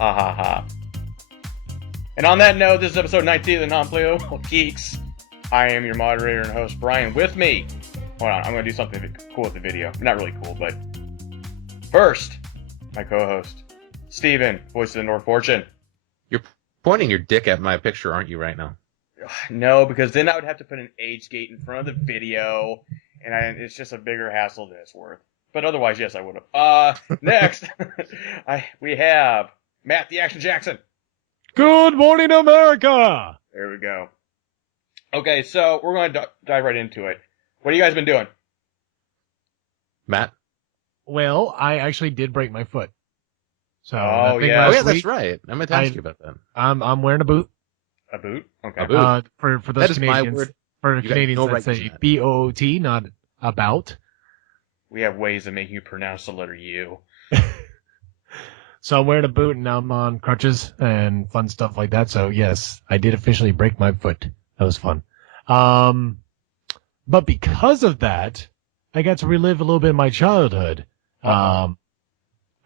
Ha ha ha. And on that note, this is episode 19 of the Non-Playable Geeks. I am your moderator and host, Brian. With me, hold on, I'm going to do something cool with the video. Not really cool, but first, my co-host, Steven, voice of the North Fortune. You're pointing your dick at my picture, aren't you, right now? No, because then I would have to put an age gate in front of the video, and it's just a bigger hassle than it's worth. But otherwise, yes, I would have. Next, we have Matt the Action Jackson. Good morning, America! There we go. Okay, so we're going to dive right into it. What have you guys been doing? Matt? Well, I actually did break my foot. So that's right. I meant to ask you about that. I'm wearing a boot. A boot? Okay. A boot. For those Canadians, my word. for Canadians that say B-O-O-T, not about. We have ways of making you pronounce the letter U. So I'm wearing a boot and I'm on crutches and fun stuff like that. So yes, I did officially break my foot. That was fun. But because of that, I got to relive a little bit of my childhood. I'm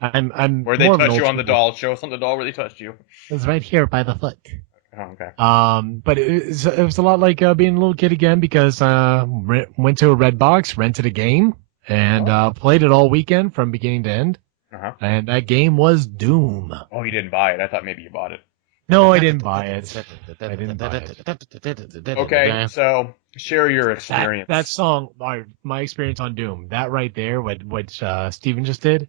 where they touch you on the doll. Show us on the doll where they touched you. It's right here by the foot. Oh, okay. But it was a lot like being a little kid again because went to a red box, rented a game, and played it all weekend from beginning to end. Uh-huh. And that game was Doom. Oh, you didn't buy it. I thought maybe you bought it. No, I didn't buy it. I didn't buy it. Okay, so share your experience. That song, my experience on Doom, that right there, what Steven just did,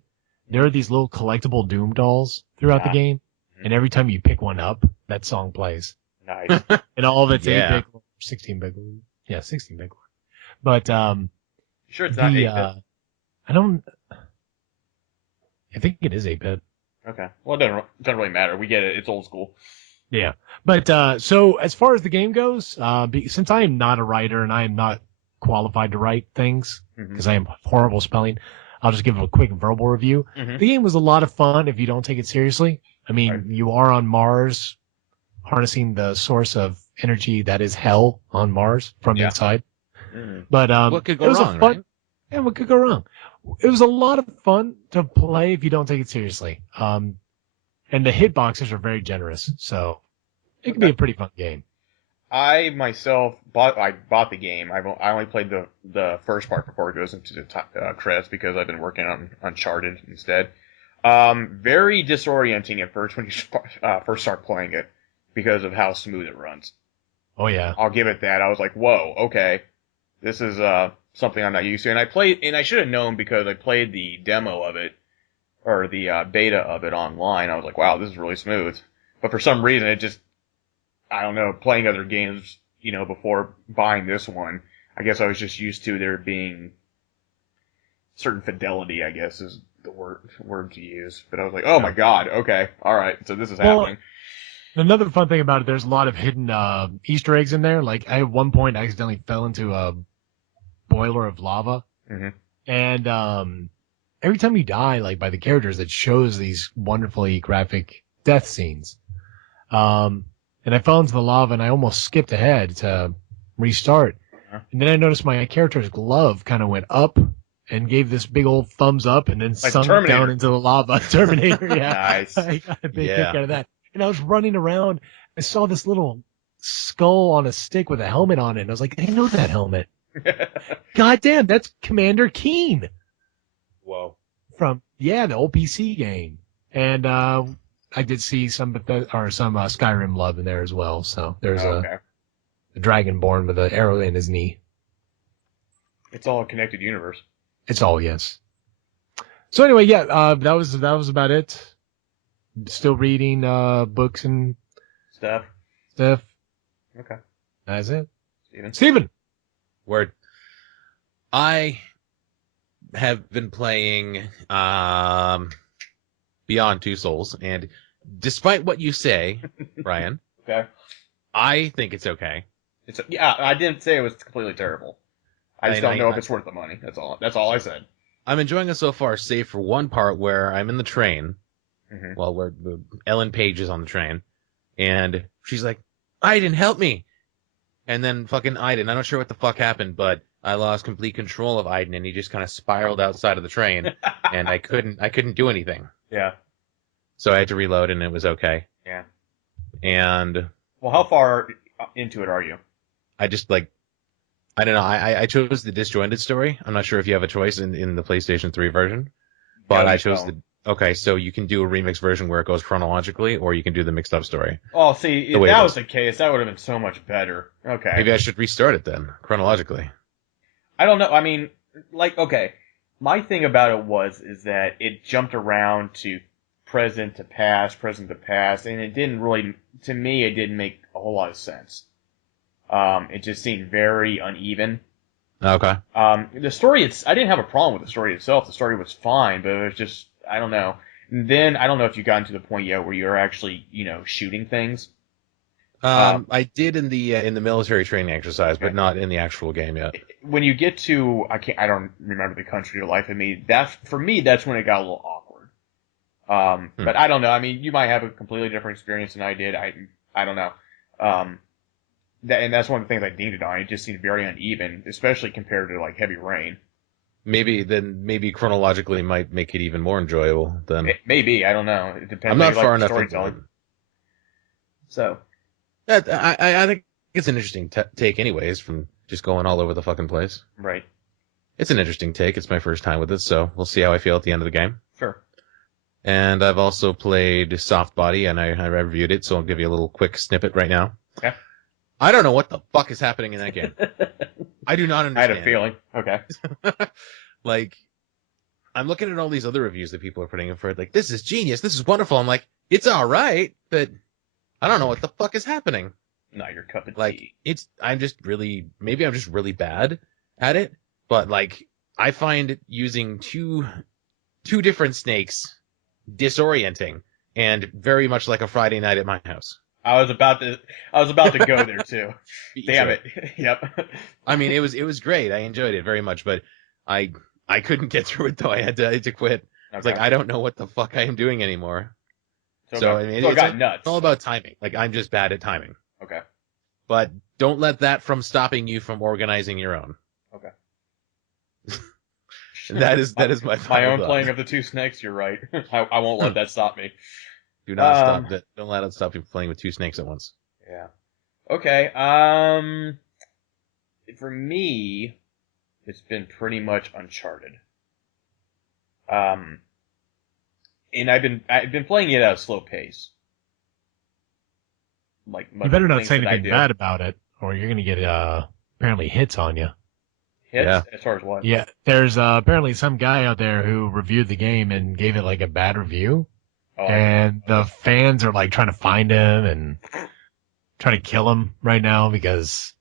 there are these little collectible Doom dolls throughout the game, and every time you pick one up, that song plays. Nice. And all of it's 8-bit, 16-bit. Yeah, 16-bit. But, sure it's not 8-bit? I think it is 8-bit. Okay. Well, it doesn't really matter. We get it. It's old school. Yeah. But, so as far as the game goes, since I am not a writer and I am not qualified to write things, because I am horrible spelling, I'll just give a quick verbal review. The game was a lot of fun if you don't take it seriously. I mean, you are on Mars, harnessing the source of energy that is hell on Mars from inside. But, what could go wrong, right? Yeah, what could go wrong? It was a lot of fun to play if you don't take it seriously. And the hitboxes are very generous, so it can be a pretty fun game. I myself bought the game. I only played the first part before it goes into the credits because I've been working on Uncharted instead. Very disorienting at first when you first start playing it because of how smooth it runs. Oh yeah, I'll give it that. I was like, whoa, okay, this is something I'm not used to. And I should have known because I played the demo of it, or the beta of it online. I was like, wow, this is really smooth. But for some reason, it just, I don't know, playing other games, before buying this one, I guess I was just used to there being certain fidelity, I guess is the word to use. But I was like, oh my god, okay, alright, so this is happening. Another fun thing about it, there's a lot of hidden Easter eggs in there. Like, I at one point accidentally fell into a boiler of lava. And every time you die, like, by the characters, it shows these wonderfully graphic death scenes. And I fell into the lava and I almost skipped ahead to restart. And then I noticed my character's glove kind of went up and gave this big old thumbs up and then like sunk Terminator. Down into the lava. Terminator, yeah. Nice. I got a big kick out of that. And I was running around. I saw this little skull on a stick with a helmet on it. And I was like, I know that helmet. God damn, that's Commander Keen. Whoa. From, the old PC game. And I did see some Skyrim love in there as well. So there's a Dragonborn with an arrow in his knee. It's all a connected universe. It's all, yes. So anyway, that was about it. Still reading books and stuff. Okay. That's it. Steven. Word. I have been playing Beyond Two Souls, and despite what you say, Brian, okay, I think it's okay. I didn't say it was completely terrible. I just don't know if it's worth the money. That's all I said. I'm enjoying it so far, save for one part where I'm in the train. Well, where Ellen Page is on the train, and she's like, "Aiden, help me!" And then fucking Aiden, I'm not sure what the fuck happened, but I lost complete control of Aiden, and he just kind of spiraled outside of the train, and I couldn't do anything. Yeah. So I had to reload, and it was okay. Yeah. And Well, how far into it are you? I just like I don't know. I chose the disjointed story. I'm not sure if you have a choice in the PlayStation 3 version, No, but I you chose don't. okay. So you can do a remix version where it goes chronologically, or you can do the mixed up story. Oh, see, The if way it that was is. the case, that would have been so much better. Okay. Maybe I should restart it then chronologically. I don't know. I mean, like, okay. My thing about it is that it jumped around to present to past, and it didn't really, to me, it didn't make a whole lot of sense. It just seemed very uneven. Okay. The story, I didn't have a problem with the story itself. The story was fine, but it was just, I don't know. And then, I don't know if you've gotten to the point yet where you're actually, shooting things. I did in the military training exercise, but Okay. not in the actual game yet. When you get to, I don't remember the country or life of me. For me, that's when it got a little awkward. Hmm. But I don't know. I mean, you might have a completely different experience than I did. I don't know. Um, and that's one of the things I dinged it on. It just seemed very uneven, especially compared to like Heavy Rain. Maybe chronologically might make it even more enjoyable than. Maybe, I don't know. It I'm depends how not you like far the enough into it. storytelling. So, I think it's an interesting take, anyways, from just going all over the fucking place. right. It's an interesting take. It's my first time with it, so we'll see how I feel at the end of the game. Sure. And I've also played Soft Body, and I reviewed it, so I'll give you a little quick snippet right now. Okay. I don't know what the fuck is happening in that game. I do not I had understand. a feeling. Okay. Like, I'm looking at all these other reviews that people are putting in for it. Like, this is genius. This is wonderful. I'm like, it's all right, but I don't know what the fuck is happening. Not your cup of Like, tea. maybe I'm just really bad at it, but like, I find using two different snakes disorienting and very much like a Friday night at my house. I was about to go there too. Damn it. Yep. I mean, it was great. I enjoyed it very much, but I couldn't get through it though. I had to quit. It's like, I don't know what the fuck I am doing anymore. So I mean, it got it's nuts. all about timing. Like, I'm just bad at timing. Okay. But don't let that from stopping you from organizing your own. Okay. That is my My final own thought. playing of the two snakes. You're right. I won't let that stop me. Do not stop that. Don't let it stop you from playing with two snakes at once. Yeah. Okay. For me, it's been pretty much Uncharted. And I've been playing it at a slow pace. Like You better not say things that I anything do. bad about it, or you're gonna get apparently hits on you. Hits Yeah. as far as what? Yeah, there's apparently some guy out there who reviewed the game and gave it like a bad review, Oh, and the fans are like trying to find him and trying to kill him right now because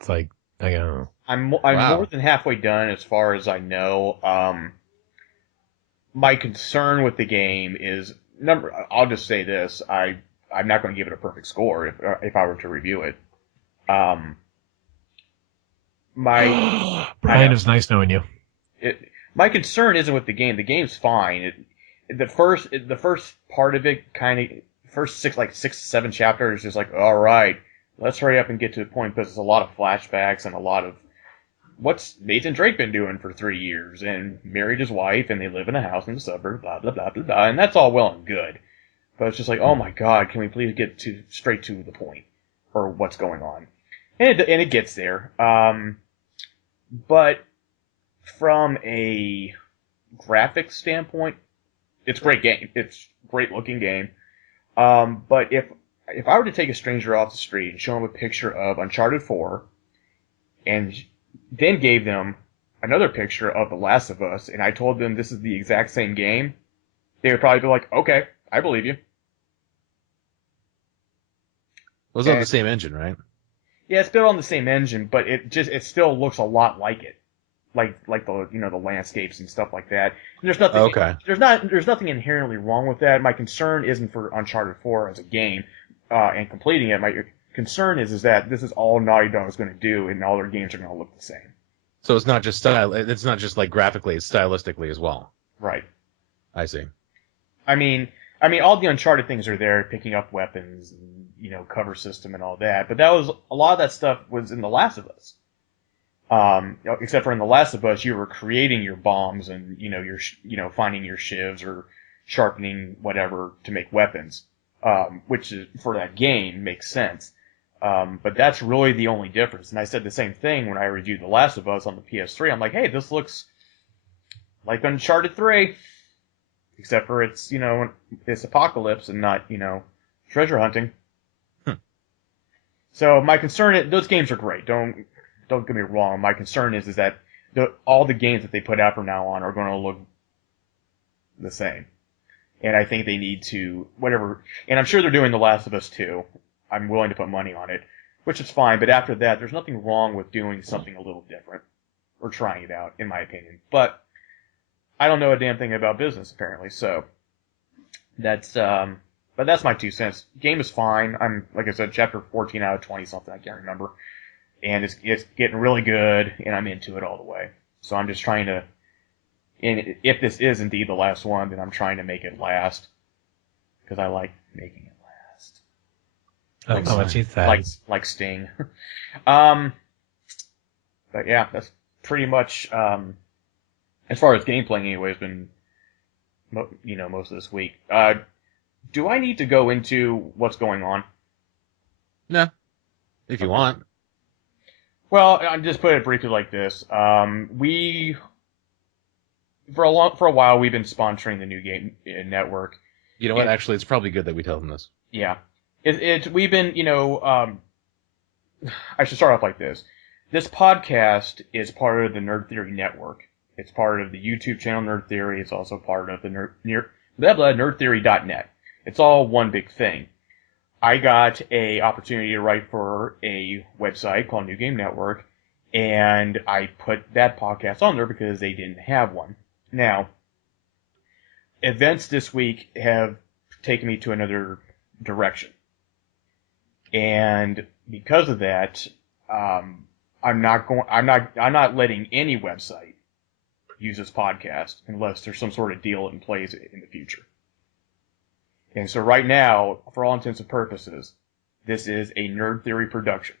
it's like, I don't know. I'm Wow. more than halfway done as far as I know. My concern with the game is I'll just say this: I'm not going to give it a perfect score if I were to review it. My Brian, it was nice knowing you. my concern isn't with the game. The game's fine. The first part of it, first 6 to 7 chapters, is just like, all right, let's hurry up and get to the point, because there's a lot of flashbacks and a lot of what's Nathan Drake been doing for 3 years, and married his wife, and they live in a house in the suburb, blah blah blah blah blah, and that's all well and good. But it's just like, oh my god, can we please get straight to the point, or what's going on? And it gets there. But from a graphics standpoint, it's a great game. It's a great looking game. But if I were to take a stranger off the street and show him a picture of Uncharted 4, and then gave them another picture of The Last of Us, and I told them this is the exact same game, they would probably be like, okay, I believe you. Those are the same engine, right? Yeah, it's built on the same engine, but it still looks a lot like it, like the the landscapes and stuff like that. And there's nothing. Okay. There's nothing inherently wrong with that. My concern isn't for Uncharted 4 as a game and completing it. My concern is that this is all Naughty Dog is going to do, and all their games are going to look the same. So it's not just style. It's not just like graphically. It's stylistically as well. Right. I see. I mean, all the Uncharted things are there, picking up weapons, and, cover system and all that. But a lot of that stuff was in The Last of Us. Except for in The Last of Us, you were creating your bombs and, you're finding your shivs or sharpening whatever to make weapons, which is, for that game makes sense. But that's really the only difference. And I said the same thing when I reviewed The Last of Us on the PS3. I'm like, hey, this looks like Uncharted 3. Except for it's, it's apocalypse and not, treasure hunting. So my concern, those games are great. Don't get me wrong. My concern is that all the games that they put out from now on are going to look the same. And I think they need to, whatever, and I'm sure they're doing The Last of Us 2. I'm willing to put money on it, which is fine. But after that, there's nothing wrong with doing something a little different. Or trying it out, in my opinion. But I don't know a damn thing about business, apparently, so but that's my 2 cents. Game is fine. I'm, like I said, chapter 14 out of 20 something, I can't remember. And it's getting really good, and I'm into it all the way. So I'm just trying to, and if this is indeed the last one, then I'm trying to make it last. Because I like making it last. How much is that? Like Sting. But yeah, that's pretty much, as far as gameplay anyway, has been, most of this week. Do I need to go into what's going on? No. If you want. Well, I'll just put it briefly like this. For a while, we've been sponsoring the New Game Network. You know what? Actually, it's probably good that we tell them this. Yeah. We've been, I should start off like this. This podcast is part of the Nerd Theory Network. It's part of the YouTube channel Nerd Theory. It's also part of the nerdtheory.net. It's all one big thing. I got a opportunity to write for a website called New Game Network, and I put that podcast on there because they didn't have one. Now, events this week have taken me to another direction. And because of that, I'm not letting any website use this podcast unless there's some sort of deal in place in the future. And so right now, for all intents and purposes, this is a Nerd Theory production.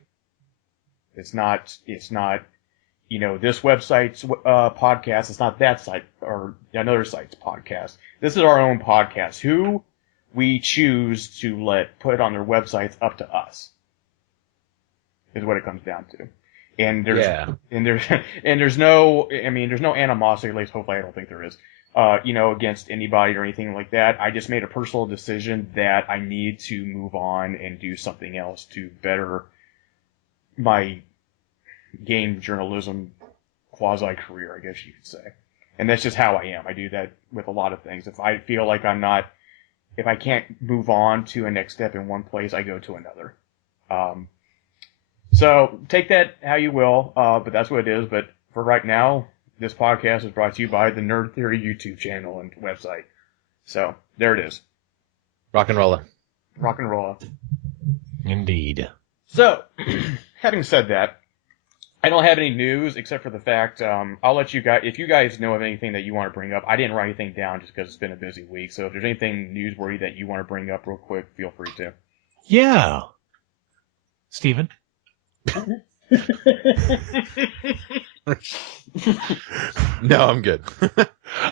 It's not, this website's podcast. It's not that site or another site's podcast. This is our own podcast. Who we choose to put on their websites up to us is what it comes down to. And there's no animosity, at least hopefully I don't think there is, against anybody or anything like that. I just made a personal decision that I need to move on and do something else to better my game journalism quasi-career, I guess you could say. And that's just how I am. I do that with a lot of things. If I feel like if I can't move on to a next step in one place, I go to another. So take that how you will, but that's what it is. But for right now, this podcast is brought to you by the Nerd Theory YouTube channel and website. So there it is. Rock and rolla. Rock and rolla. Indeed. So, having said that, I don't have any news except for the fact, I'll let you guys, if you guys know of anything that you want to bring up, I didn't write anything down just because it's been a busy week. So if there's anything newsworthy that you want to bring up real quick, feel free to. Yeah. Steven? No, I'm good.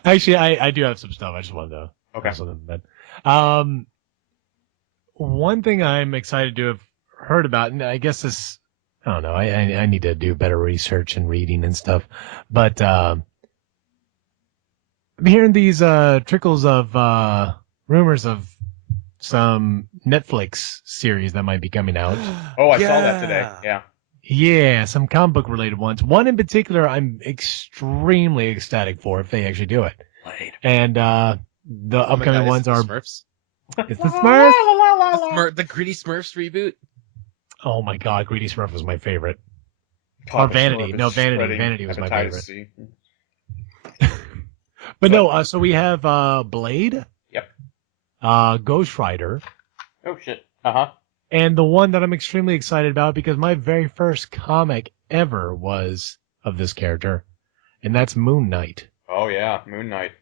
Actually, I do have some stuff. I just wanted to. Okay. One thing I'm excited to have heard about, and I guess this, I don't know, I need to do better research and reading and stuff, but I'm hearing these trickles of rumors of some Netflix series that might be coming out. Oh, I saw that today. Yeah. Yeah, some comic book related ones. One in particular I'm extremely ecstatic for if they actually do it. And the upcoming ones are Smurfs. It's the Smurfs. The Gritty Smurfs reboot. Oh my god, Greedy Smurf was my favorite. Top Or Vanity. Smurf No, is Vanity. spreading Vanity was my hepatitis favorite. C. But no, so we have Blade. Yep. Ghost Rider. Oh shit. Uh-huh. And the one that I'm extremely excited about because my very first comic ever was of this character, and that's Moon Knight. Oh yeah, Moon Knight.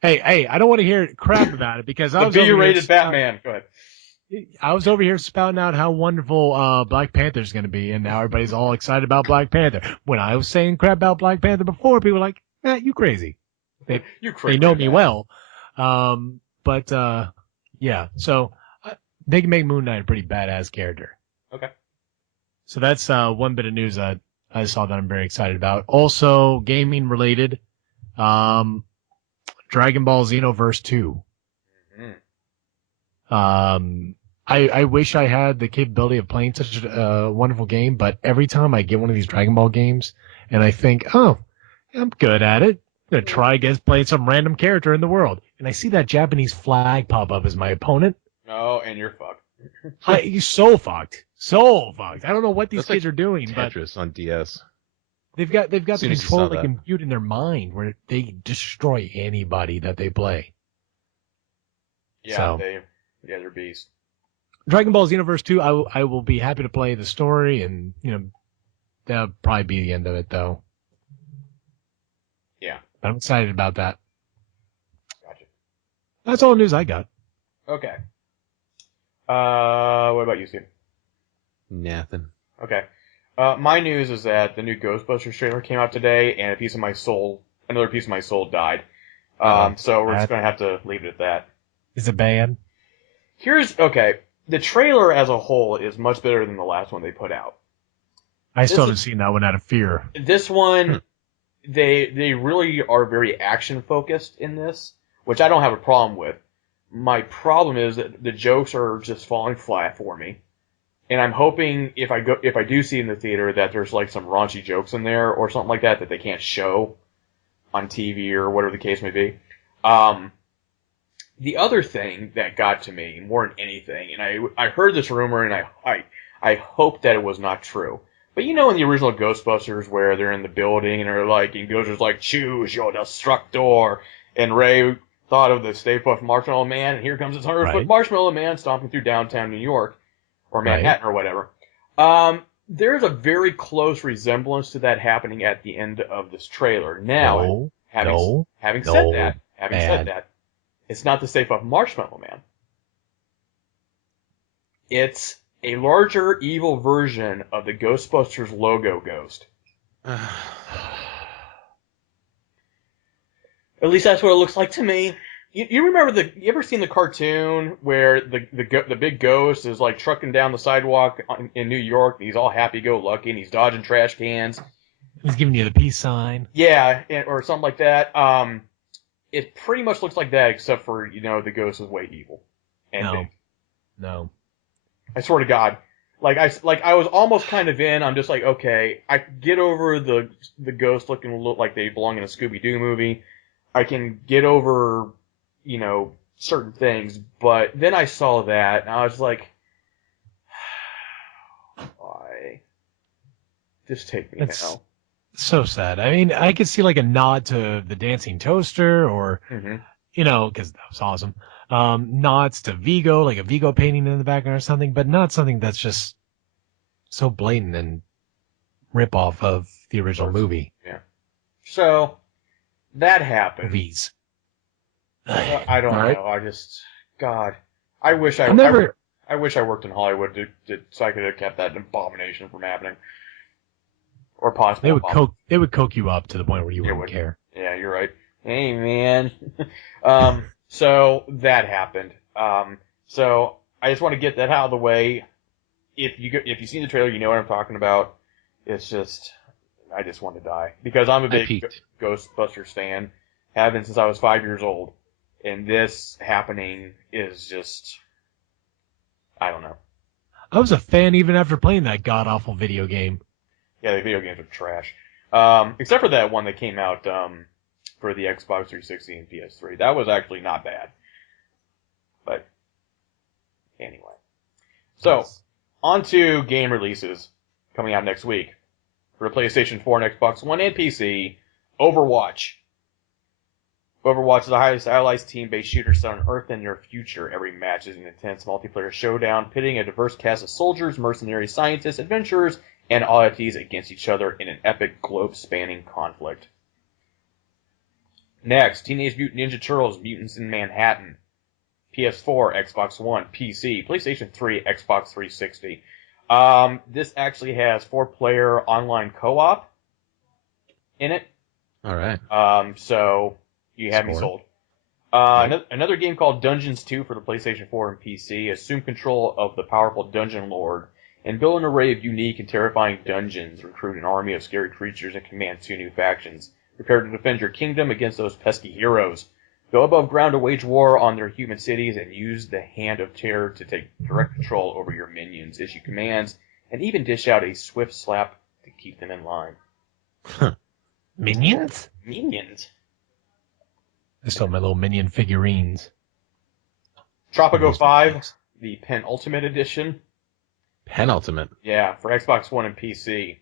Hey, I don't want to hear crap about it because I was B-rated Batman. Go ahead. I was over here spouting out how wonderful Black Panther's going to be, and now everybody's all excited about Black Panther. When I was saying crap about Black Panther before, people were like, you crazy. They know me well. But yeah. So they can make Moon Knight a pretty badass character. Okay. So that's one bit of news that I saw that I'm very excited about. Also, gaming related, Dragon Ball Xenoverse 2. Mm-hmm. I wish I had the capability of playing such a wonderful game, but every time I get one of these Dragon Ball games and I think, oh, I'm good at it, I'm going to try against playing some random character in the world, and I see that Japanese flag pop up as my opponent. Oh, and you're fucked. You're so fucked. So fucked. I don't know what these That's kids like are doing, Tetris but on DS. they've got the As soon as you control saw they that. compute in their mind where they destroy anybody that they play. Yeah, So. they're beasts. Dragon Ball Xenoverse 2, I will be happy to play the story, and that'll probably be the end of it, though. Yeah. But I'm excited about that. Gotcha. That's all the news I got. Okay. What about you, Steve? Nothing. Okay. My news is that the new Ghostbusters trailer came out today, and another piece of my soul died. So we're just gonna have to leave it at that. Is it bad? Okay. The trailer as a whole is much better than the last one they put out. I still haven't seen that one out of fear. This one, they really are very action focused in this, which I don't have a problem with. My problem is that the jokes are just falling flat for me. And I'm hoping if I do see it in the theater that there's like some raunchy jokes in there or something like that they can't show on TV or whatever the case may be. The other thing that got to me more than anything, and I heard this rumor and I hope that it was not true. But in the original Ghostbusters where they're in the building and they're like, and Ghostbusters like, choose your destructor, and Ray thought of the Stay Puft Marshmallow Man, and here comes this 100-foot Marshmallow Man stomping through downtown New York, or Manhattan or whatever. There's a very close resemblance to that happening at the end of this trailer. Now, having said that, it's not the Stay Puft Marshmallow Man. It's a larger, evil version of the Ghostbusters logo ghost. At least that's what it looks like to me. You remember you ever seen the cartoon where the big ghost is like trucking down the sidewalk in New York and he's all happy-go-lucky and he's dodging trash cans? He's giving you the peace sign. Yeah, or something like that. It pretty much looks like that, except for, the ghost is way evil. And No. I swear to God. I was almost kind of in. I'm just like, okay, I can get over the ghost looking like they belong in a Scooby-Doo movie. I can get over, certain things. But then I saw that, and I was like, why? Just take me now. So sad. I mean, I could see like a nod to the Dancing Toaster or, because that was awesome. Nods to Vigo, like a Vigo painting in the background or something, but not something that's just so blatant and rip-off of the original movie. Yeah. So, that happened. Movies. I don't know. God. I wish I worked in Hollywood so I could have kept that abomination from happening. Or possibly. They would coke you up to the point where you wouldn't care. Yeah, you're right. Hey, man. So that happened. So I just want to get that out of the way. If you've seen the trailer, you know what I'm talking about. It's just, I just want to die because I'm a big Ghostbusters fan. Have been since I was 5 years old, and this happening is just, I don't know. I was a fan even after playing that god awful video game. Yeah, the video games are trash. Except for that one that came out for the Xbox 360 and PS3. That was actually not bad. But anyway. So, on to game releases coming out next week. For PlayStation 4 and Xbox One and PC, Overwatch. Overwatch is the highly stylized team-based shooter set on Earth and near future. Every match is an intense multiplayer showdown, pitting a diverse cast of soldiers, mercenaries, scientists, adventurers, and oddities against each other in an epic globe-spanning conflict. Next, Teenage Mutant Ninja Turtles Mutants in Manhattan. PS4, Xbox One, PC, PlayStation 3, Xbox 360. This actually has 4-player online co-op in it. All right. So You have me Score. sold. Another game called Dungeons 2 for the PlayStation 4 and PC. Assume control of the powerful Dungeon Lord and build an array of unique and terrifying dungeons. Recruit an army of scary creatures and command 2 new factions. Prepare to defend your kingdom against those pesky heroes. Go above ground to wage war on their human cities and use the Hand of Terror to take direct control over your minions, issue commands, and even dish out a swift slap to keep them in line. Minions? Minions. I still have my little minion figurines. Tropico 5, the penultimate edition. Penultimate. Yeah, for Xbox One and PC.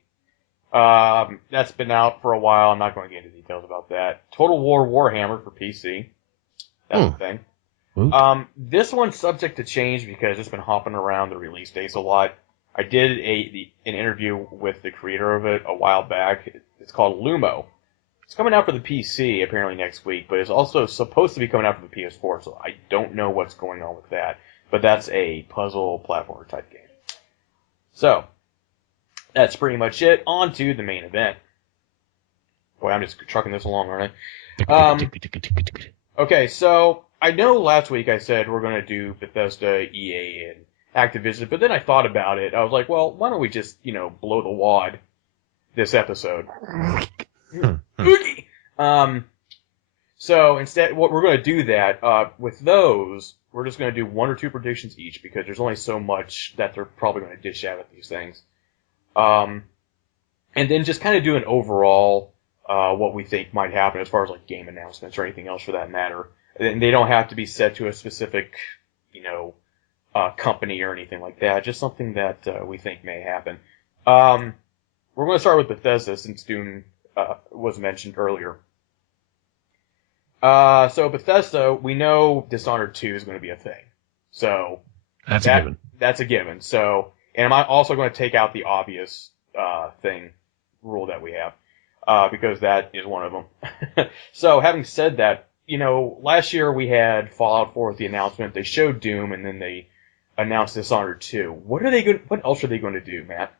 That's been out for a while. I'm not going to get into details about that. Total War Warhammer for PC. That's the thing. This one's subject to change because it's been hopping around the release dates a lot. I did an interview with the creator of it a while back. It's called Lumo. It's coming out for the PC apparently next week, but it's also supposed to be coming out for the PS4, so I don't know what's going on with that. But that's a puzzle platformer type game. So, that's pretty much it. On to the main event. Boy, I'm just trucking this along, aren't I? Okay, so I know last week I said we're going to do Bethesda, EA, and Activision, but then I thought about it. I was like, well, why don't we just, blow the wad this episode? So instead, what we're going to do that, with those, we're just going to do 1 or 2 predictions each because there's only so much that they're probably going to dish out at these things. And then just kind of do an overall, what we think might happen as far as like game announcements or anything else for that matter. And they don't have to be set to a specific, company or anything like that. Just something that, we think may happen. We're going to start with Bethesda since Dune, was mentioned earlier. So Bethesda, we know Dishonored 2 is going to be a thing. So That's a given. That's a given. So, and I'm also going to take out the obvious rule that we have, because that is one of them. So having said that, last year we had Fallout 4 with the announcement. They showed Doom, and then they announced Dishonored 2. What else are they going to do, Matt?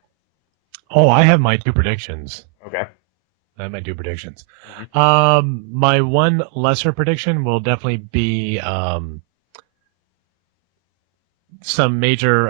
Oh, I have my 2 predictions. Okay. I have my 2 predictions. Mm-hmm. My one lesser prediction will definitely be some major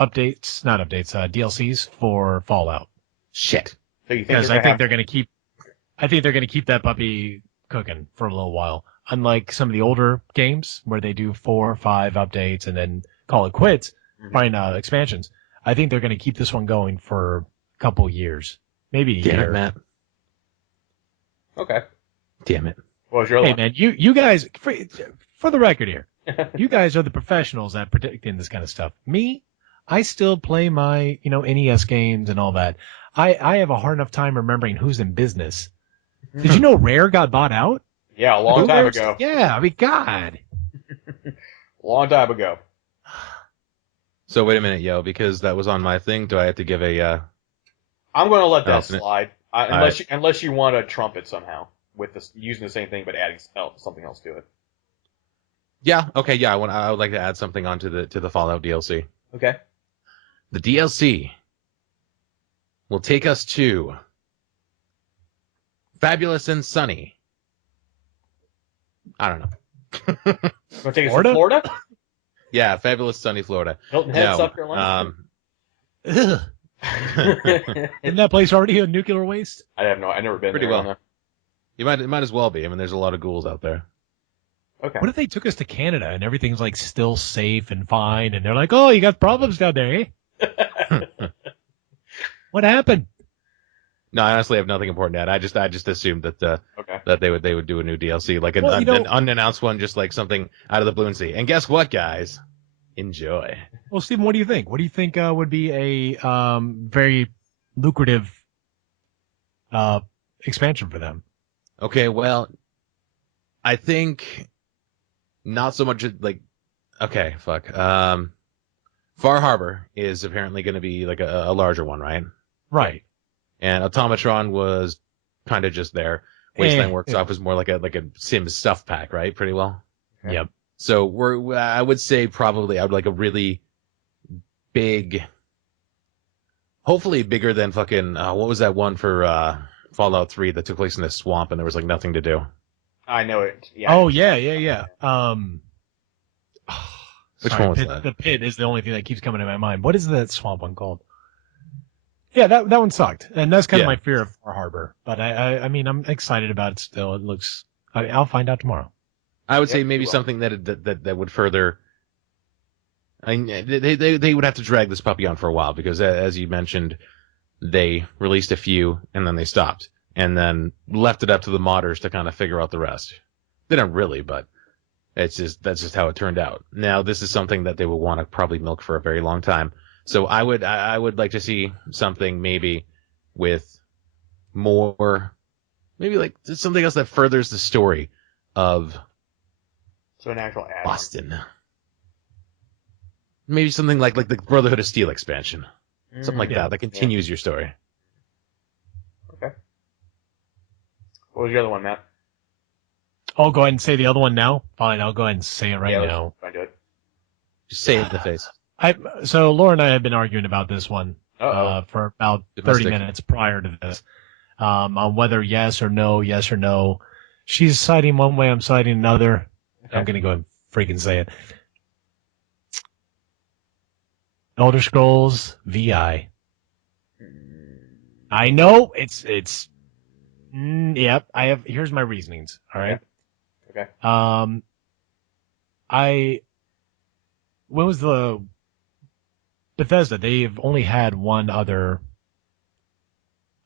DLCs for Fallout. Shit. So you think Because I think they're going to keep that puppy cooking for a little while. Unlike some of the older games where they do 4 or 5 updates and then call it quits, find expansions. I think they're going to keep this one going for a couple years, maybe a year. Damn it, Matt. Okay. Damn it. What was your Hey, line? man, you guys, for the record here, you guys are the professionals at predicting this kind of stuff. Me, I still play my, NES games and all that. I have a hard enough time remembering who's in business. Did you know Rare got bought out? Yeah, a long time ago. Yeah, I mean, God. Long time ago. So wait a minute, yo, because that was on my thing, do I have to give a, I'm going to let that Announcement. slide, unless you want to trump it somehow with this, using the same thing but adding something else to it. Yeah, okay, yeah, I would like to add something onto the Fallout DLC. Okay. The DLC will take us to Fabulous and Sunny. I don't know. Going to take us to Florida? Yeah, Fabulous Sunny Florida. Hilton Head, South Carolina? Ugh. Isn't that place already a nuclear waste? I've never been Pretty there. well. It might as well be. I mean, there's a lot of ghouls out there. Okay. What if they took us to Canada and everything's like still safe and fine and they're like, oh, you got problems down there, eh? What happened? No, I honestly have nothing important to add. I just assumed that Okay. that they would do a new DLC, like an unannounced one, just like something out of the blue and see. And guess what, guys? Enjoy. Well, Stephen, what do you think? What do you think would be a very lucrative expansion for them? Okay, well, I think not so much like okay, fuck. Far Harbor is apparently going to be like a larger one, right? Right. And Automatron was kind of just there. Wasteland Workshop was more like a Sims stuff pack, right? Pretty well. Okay. Yep. So I would say probably I would like a really big, hopefully bigger than fucking what was that one for Fallout 3 that took place in this swamp and there was like nothing to do? I know it. Yeah. Oh yeah. Which Sorry, one was that? The pit is the only thing that keeps coming to my mind. What is that swamp one called? Yeah, that one sucked, and that's kind of my fear of Far Harbor. But I mean, I'm excited about it still. It looks. I'll find out tomorrow. I would say maybe something that would further. I mean, they would have to drag this puppy on for a while because, as you mentioned, they released a few and then they stopped and then left it up to the modders to kind of figure out the rest. They don't really, but that's just how it turned out. Now this is something that they will want to probably milk for a very long time. So I would like to see something maybe with more, maybe like something else that furthers the story of an actual add-on. Boston. Maybe something like the Brotherhood of Steel expansion. Something like that continues your story. Okay. What was your other one, Matt? I'll go ahead and say the other one now. Fine, I'll go ahead and say it right now. Fine, do it. Just say it in the face. So Laura and I have been arguing about this one for about 30 minutes prior to this, on whether yes or no. She's citing one way, I'm citing another. Okay. I'm gonna go and freaking say it. Elder Scrolls VI. I know it's yep. I have. Here's my reasonings. All right. Okay. When was the Bethesda? They've only had one other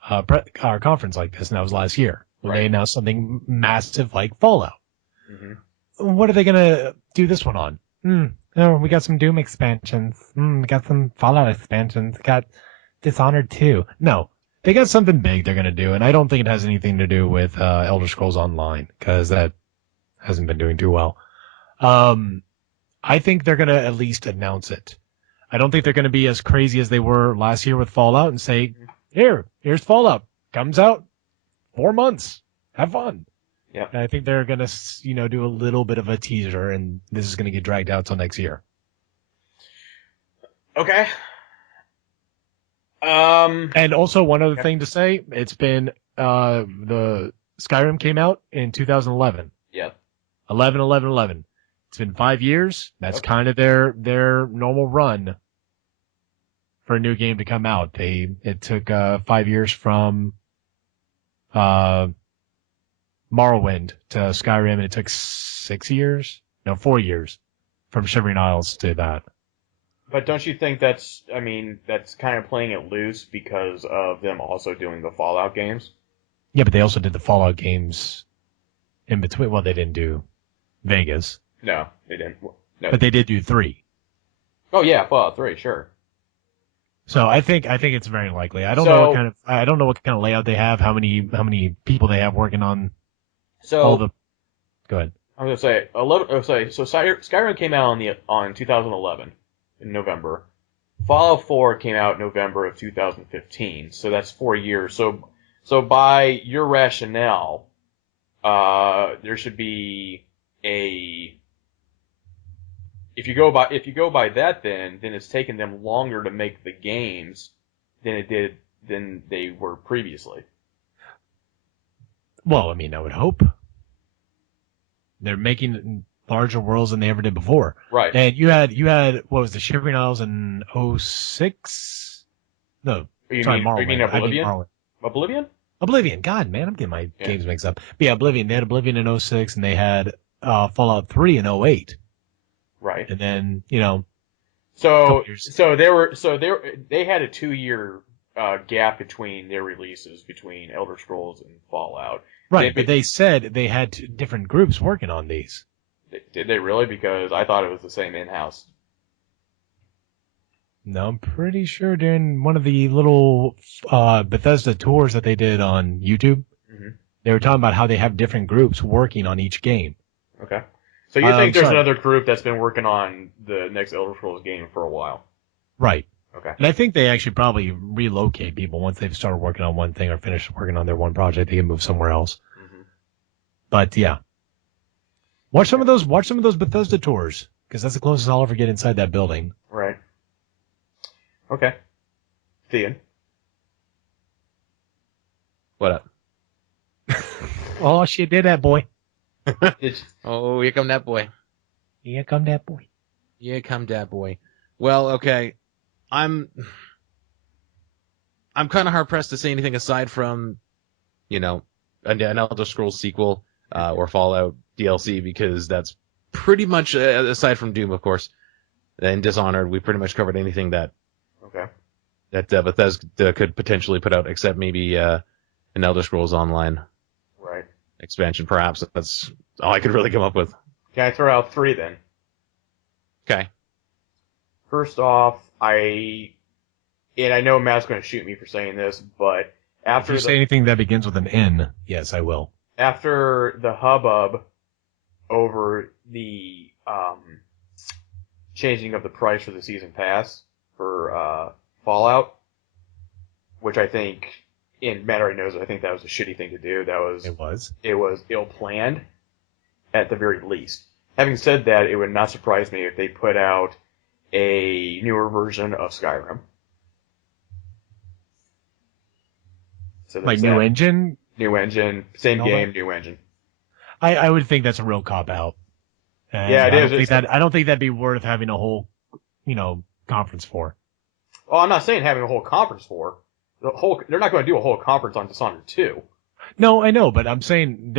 conference like this, and that was last year when they announced something massive like Fallout. Mm-hmm. What are they gonna do this one on? Oh, we got some Doom expansions. We got some Fallout expansions. Got Dishonored 2. No, they got something big they're going to do, and I don't think it has anything to do with Elder Scrolls Online, because that hasn't been doing too well. I think they're going to at least announce it. I don't think they're going to be as crazy as they were last year with Fallout and say, here's Fallout. Comes out 4 months. Have fun. Yeah. I think they're going to, do a little bit of a teaser, and this is going to get dragged out till next year. Okay. And also one other thing to say, it's been, the Skyrim came out in 2011. Yeah. 11. It's been 5 years. That's kind of their normal run for a new game to come out. It took 5 years from Morrowind to Skyrim, and it took 4 years from Shivering Isles to that. But don't you think that's kind of playing it loose because of them also doing the Fallout games? Yeah, but they also did the Fallout games in between. Well, they didn't do Vegas. No, they didn't. No. But they did do 3. Oh yeah, Fallout 3, sure. So I think it's very likely. I don't know what kind of layout they have, how many people they have working on. So go ahead. I'm gonna say so Skyrim came out on 2011 in November. Fallout 4 came out November of 2015. So that's 4 years. So by your rationale, there should be a. If you go by that, then it's taken them longer to make the games than they were previously. Well, I mean, I would hope. They're making larger worlds than they ever did before. Right. And you had what was the Shivering Isles in 06? No. Morrowind. You mean Oblivion? Oblivion? Oblivion. God, man, I'm getting my games mixed up. But yeah, Oblivion. They had Oblivion in 06, and they had Fallout 3 in 08. Right. And then, So they had a 2-year gap between their releases between Elder Scrolls and Fallout. Right, but they said they had different groups working on these. Did they really? Because I thought it was the same in-house. No, I'm pretty sure during one of the little Bethesda tours that they did on YouTube, they were talking about how they have different groups working on each game. Okay. So you think there's another group that's been working on the next Elder Scrolls game for a while? Right. Okay. And I think they actually probably relocate people once they've started working on one thing or finished working on their one project. They can move somewhere else. Mm-hmm. But yeah, watch some of those Bethesda tours, because that's the closest I'll ever get inside that building. Right. Okay. Thean. What up? Oh shit, did that boy? It's Oh, here come that boy. Here come that boy. Here come that boy. Well, okay. I'm kind of hard pressed to say anything aside from, an Elder Scrolls sequel or Fallout DLC, because that's pretty much, aside from Doom, of course, and Dishonored, we pretty much covered anything that okay. Bethesda could potentially put out, except maybe an Elder Scrolls Online Right. expansion, perhaps. That's all I could really come up with. Can I throw out 3 then? Okay. First off, and I know Matt's going to shoot me for saying this, but If you say anything that begins with an N, yes, I will. After the hubbub over the changing of the price for the season pass for Fallout, which I think, and Matt already knows it, I think that was a shitty thing to do. It was ill-planned, at the very least. Having said that, it would not surprise me if they put out a newer version of Skyrim. So Like new engine? New engine, same game, new engine. I would think that's a real cop-out. Yeah, it is. I don't think that'd be worth having a whole, conference for. Well, I'm not saying having a whole conference for. They're not going to do a whole conference on Dishonored 2. No, I know, but I'm saying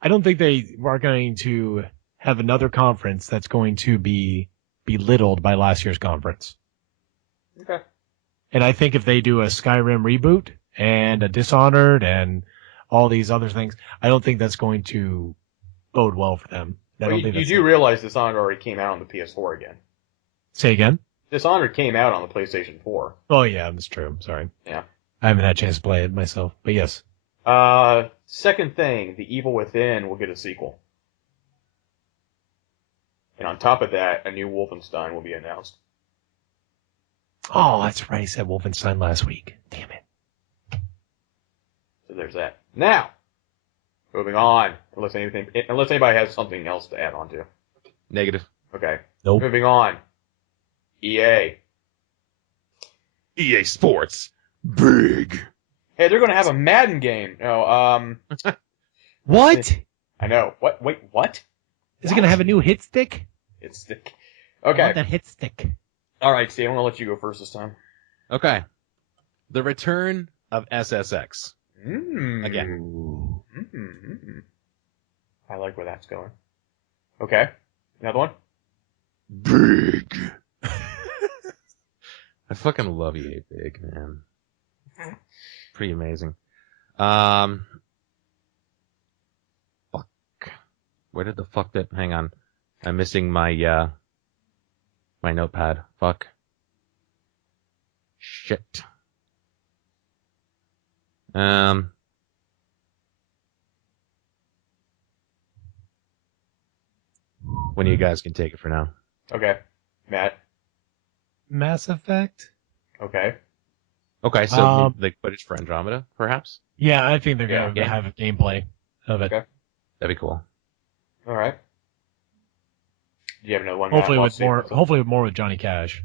I don't think they are going to have another conference that's going to be belittled by last year's conference. Okay. And I think if they do a Skyrim reboot and a Dishonored and all these other things, I don't think that's going to bode well for them. You do realize Dishonored already came out on the PS4 again. Say again? Dishonored came out on the PlayStation 4. Oh, yeah, that's true. I'm sorry. Yeah. I haven't had a chance to play it myself, but yes. Second thing, The Evil Within will get a sequel. And on top of that, a new Wolfenstein will be announced. Oh, that's right. I said Wolfenstein last week. Damn it. So there's that. Now, moving on. Unless anybody has something else to add on to. Negative. Okay. Nope. Moving on. EA. EA Sports. Big. Hey, they're going to have a Madden game. No, What? I know. What? Wait, what? Is it going to have a new hit stick? It's stick. I want Okay. that hit stick. All right, Steve, I'm going to let you go first this time. Okay. The return of SSX. Again. I like where that's going. Okay. Another one? Big. I fucking love EA Big, man. Pretty amazing. Fuck. Where did the fuck that? Hang on. I'm missing my my notepad. Fuck. Shit. One of you guys can take it for now. Okay. Matt? Mass Effect? Okay. Okay, so like footage for Andromeda, perhaps? Yeah, I think they're going to have a gameplay of it. Okay. That'd be cool. All right. Do you have another one? Hopefully Matt? hopefully more with Johnny Cash.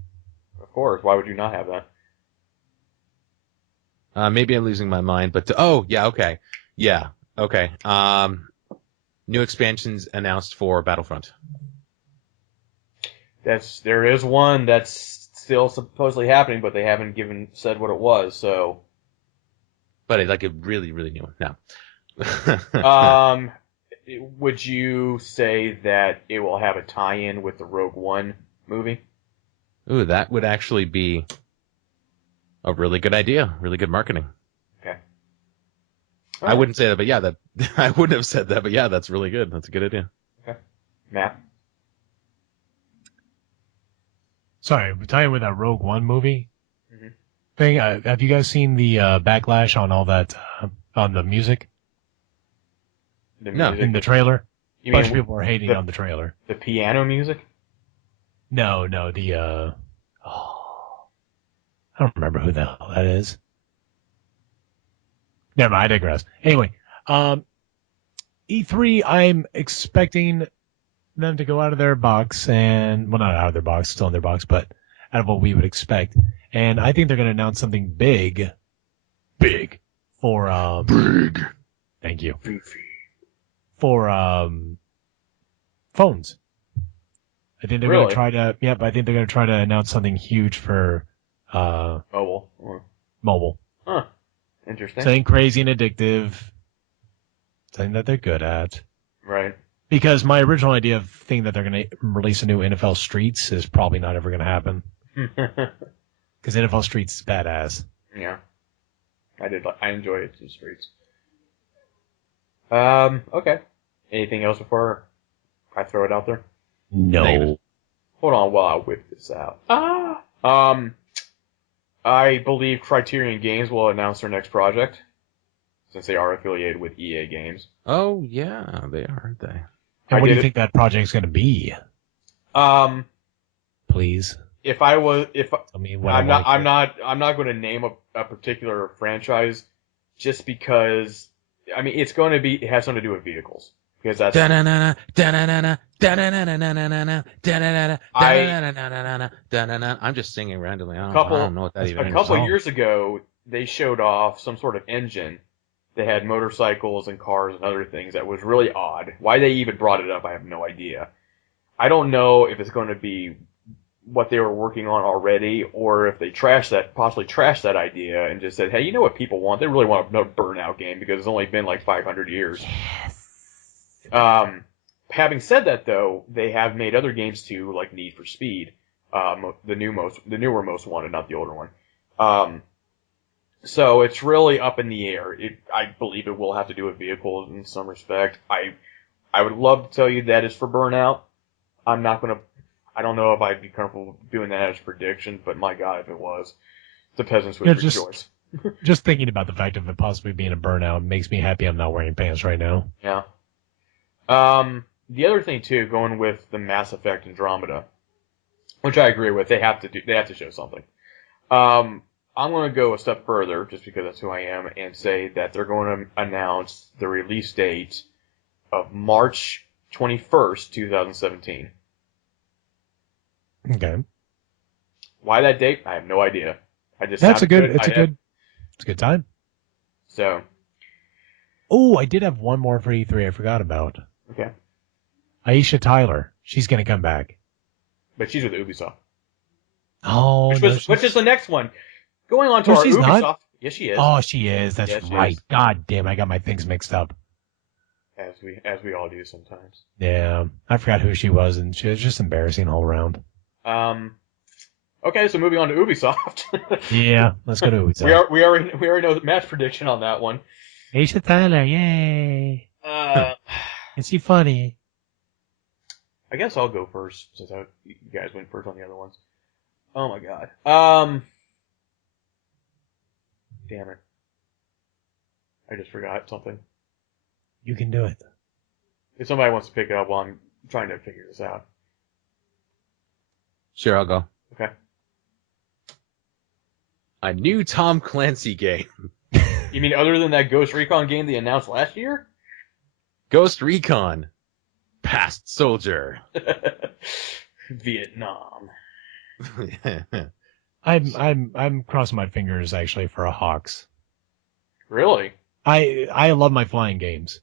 Of course. Why would you not have that? Maybe I'm losing my mind, but okay. Yeah, okay. New expansions announced for Battlefront. There is one that's still supposedly happening, but they haven't said what it was, so. But like a really, really new one. No. Would you say that it will have a tie-in with the Rogue One movie? Ooh, that would actually be a really good idea. Really good marketing. Okay. I wouldn't say that, but yeah, I wouldn't have said that, but yeah, that's really good. That's a good idea. Okay. Matt? Sorry, we're tying with that Rogue One movie thing. Have you guys seen the backlash on all that, on the music? No. In the trailer? You A bunch mean of people are hating on the trailer. the piano music? No, the, I don't remember who the hell that is. Never mind, I digress. Anyway, E3, I'm expecting them to go out of their box well, not out of their box, still in their box, but out of what we would expect. And I think they're going to announce something big for, Big. thank you. for phones. I think they're going to try to. Yep, I think they're going to try to announce something huge for mobile. Mobile. Huh. Interesting. Something crazy and addictive. Something that they're good at. Right. Because my original idea of thinking that they're going to release a new NFL Streets is probably not ever going to happen. Because NFL Streets is badass. Yeah. I enjoy it in Streets. Okay. Anything else before I throw it out there? No. Negative. Hold on while I whip this out. I believe Criterion Games will announce their next project, since they are affiliated with EA Games. Oh yeah, they are, aren't they? And what do you think that project's going to be? Please. I'm not going to name a particular franchise, just because. I mean, it has something to do with vehicles, because that's. I'm just singing randomly. I I don't know what that even is. A couple of years ago, they showed off some sort of engine that had motorcycles and cars and other things that was really odd. Why they even brought it up, I have no idea. I don't know if it's going to be what they were working on already, or if they possibly trashed that idea and just said, hey, you know what people want? They really want a Burnout game because it's only been like 500 years. Yes. Having said that, though, they have made other games too, like Need for Speed, the newer Most Wanted, not the older one. So it's really up in the air. I believe it will have to do with vehicles in some respect. I would love to tell you that is for Burnout. I don't know if I'd be comfortable doing that as a prediction, but my God, if it was, the peasants would rejoice. Just thinking about the fact of it possibly being a Burnout makes me happy I'm not wearing pants right now. Yeah. The other thing too, going with the Mass Effect Andromeda, which I agree with, they have to show something. I'm going to go a step further, just because that's who I am, and say that they're going to announce the release date of March 21st, 2017. Okay. Why that date? I have no idea. It's a good time. So. Oh, I did have one more for E3 I forgot about. Okay. Aisha Tyler. She's going to come back. But she's with Ubisoft. Oh, which is the next one. Going on to our Ubisoft. Not? Yes, she is. Oh, she is. That's right. Is. God damn, I got my things mixed up. As we all do sometimes. Yeah, I forgot who she was, and she was just embarrassing all around. Okay, so moving on to Ubisoft. Yeah, let's go to Ubisoft. We already know the match prediction on that one. Aisha Tyler, yay! Is she funny? I guess I'll go first, since you guys went first on the other ones. Oh my God. Damn it. I just forgot something. You can do it. If somebody wants to pick it up while I'm trying to figure this out. Sure, I'll go. Okay. A new Tom Clancy game. You mean other than that Ghost Recon game they announced last year? Ghost Recon. Past Soldier. Vietnam. I'm crossing my fingers actually for a Hawks. Really? I love my flying games.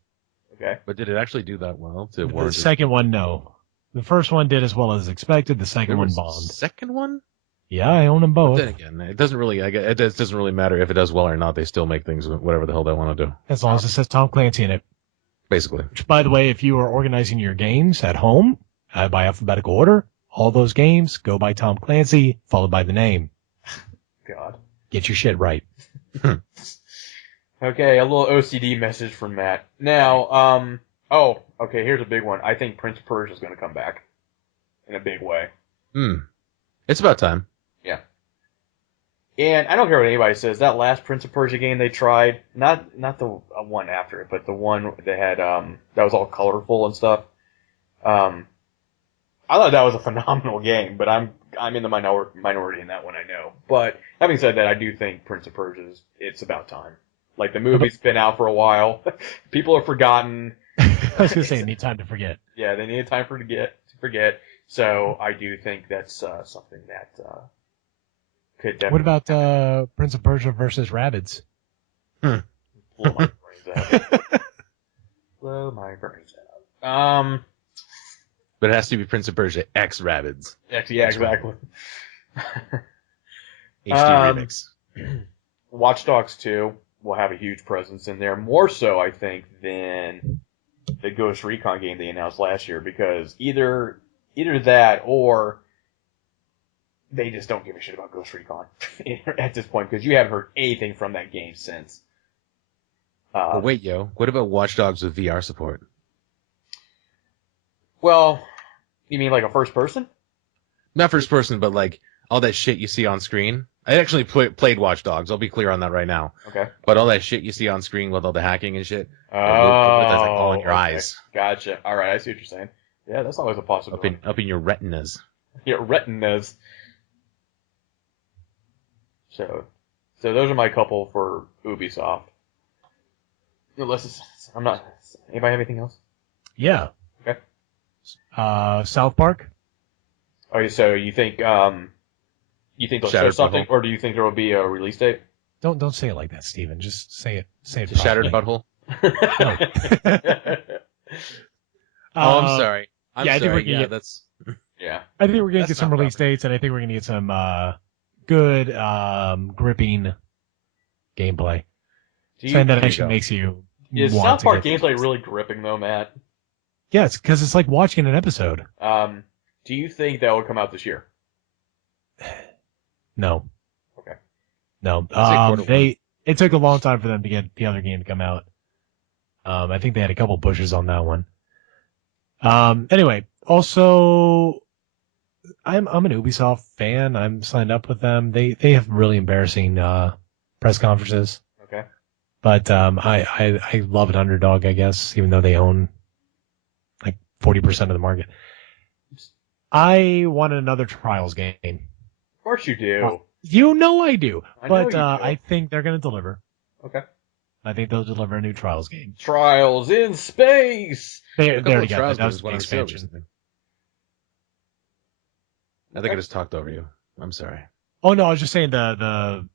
Okay. But did it actually do that well? The second one, no. The first one did as well as expected. The second one bombed. Second one? Yeah, I own them both. But then again, it doesn't really matter if it does well or not. They still make things whatever the hell they want to do. As long as it says Tom Clancy in it. Basically. Which, by the way, if you are organizing your games at home by alphabetical order, all those games go by Tom Clancy, followed by the name. God. Get your shit right. Okay, a little OCD message from Matt. Now, okay, here's a big one. I think Prince of Persia is going to come back in a big way. It's about time. Yeah. And I don't care what anybody says. That last Prince of Persia game they tried, not the one after it, but the one that had that was all colorful and stuff. I thought that was a phenomenal game, but I'm in the minority in that one, I know. But having said that, I do think Prince of Persia it's about time. Like, the movie's been out for a while. People have forgotten. I was going to say, they need time to forget. Yeah, they need time to forget. So I do think that's something that could definitely... What about Prince of Persia versus Rabbids? Blow my brains out. blow my brains out. But it has to be Prince of Persia X Rabbids. Yeah, exactly. HD remix. Watch Dogs 2 will have a huge presence in there, more so, I think, than the Ghost Recon game they announced last year, because either that or they just don't give a shit about Ghost Recon at this point, because you haven't heard anything from that game since. But wait, yo, what about Watch Dogs with VR support? Well, you mean like a first person? Not first person, but like all that shit you see on screen. I actually played Watch Dogs. I'll be clear on that right now. Okay. But all that shit you see on screen with all the hacking and shit, that's like all in your eyes. Gotcha. All right, I see what you're saying. Yeah, that's always a possibility. Up in your retinas. Your retinas. So those are my couple for Ubisoft. I'm not. Anybody have anything else? Yeah. Okay. South Park. Oh, so you think they'll show something, or do you think there will be a release date? Don't say it like that, Steven. Just say it. Say it. Shattered butthole. Oh, I'm sorry. I think we're gonna that's. Yeah. I think we're gonna get some release dates, and I think we're gonna get some good gripping gameplay. Something that actually makes you. Is South Park gameplay really gripping though, Matt? Yes, because it's like watching an episode. Do you think that will come out this year? No. Okay. No. It took a long time for them to get the other game to come out. I think they had a couple pushes on that one. Anyway, also, I'm an Ubisoft fan. I'm signed up with them. They have really embarrassing press conferences. Okay. But I love an underdog, I guess, even though they own like 40% of the market. I want another Trials game. Of course you do. You know I do. But I think they're going to deliver. Okay. I think they'll deliver a new Trials game. Trials in space! They already got that. That was the expansion. I think I just talked over you. I'm sorry. Oh, no, I was just saying the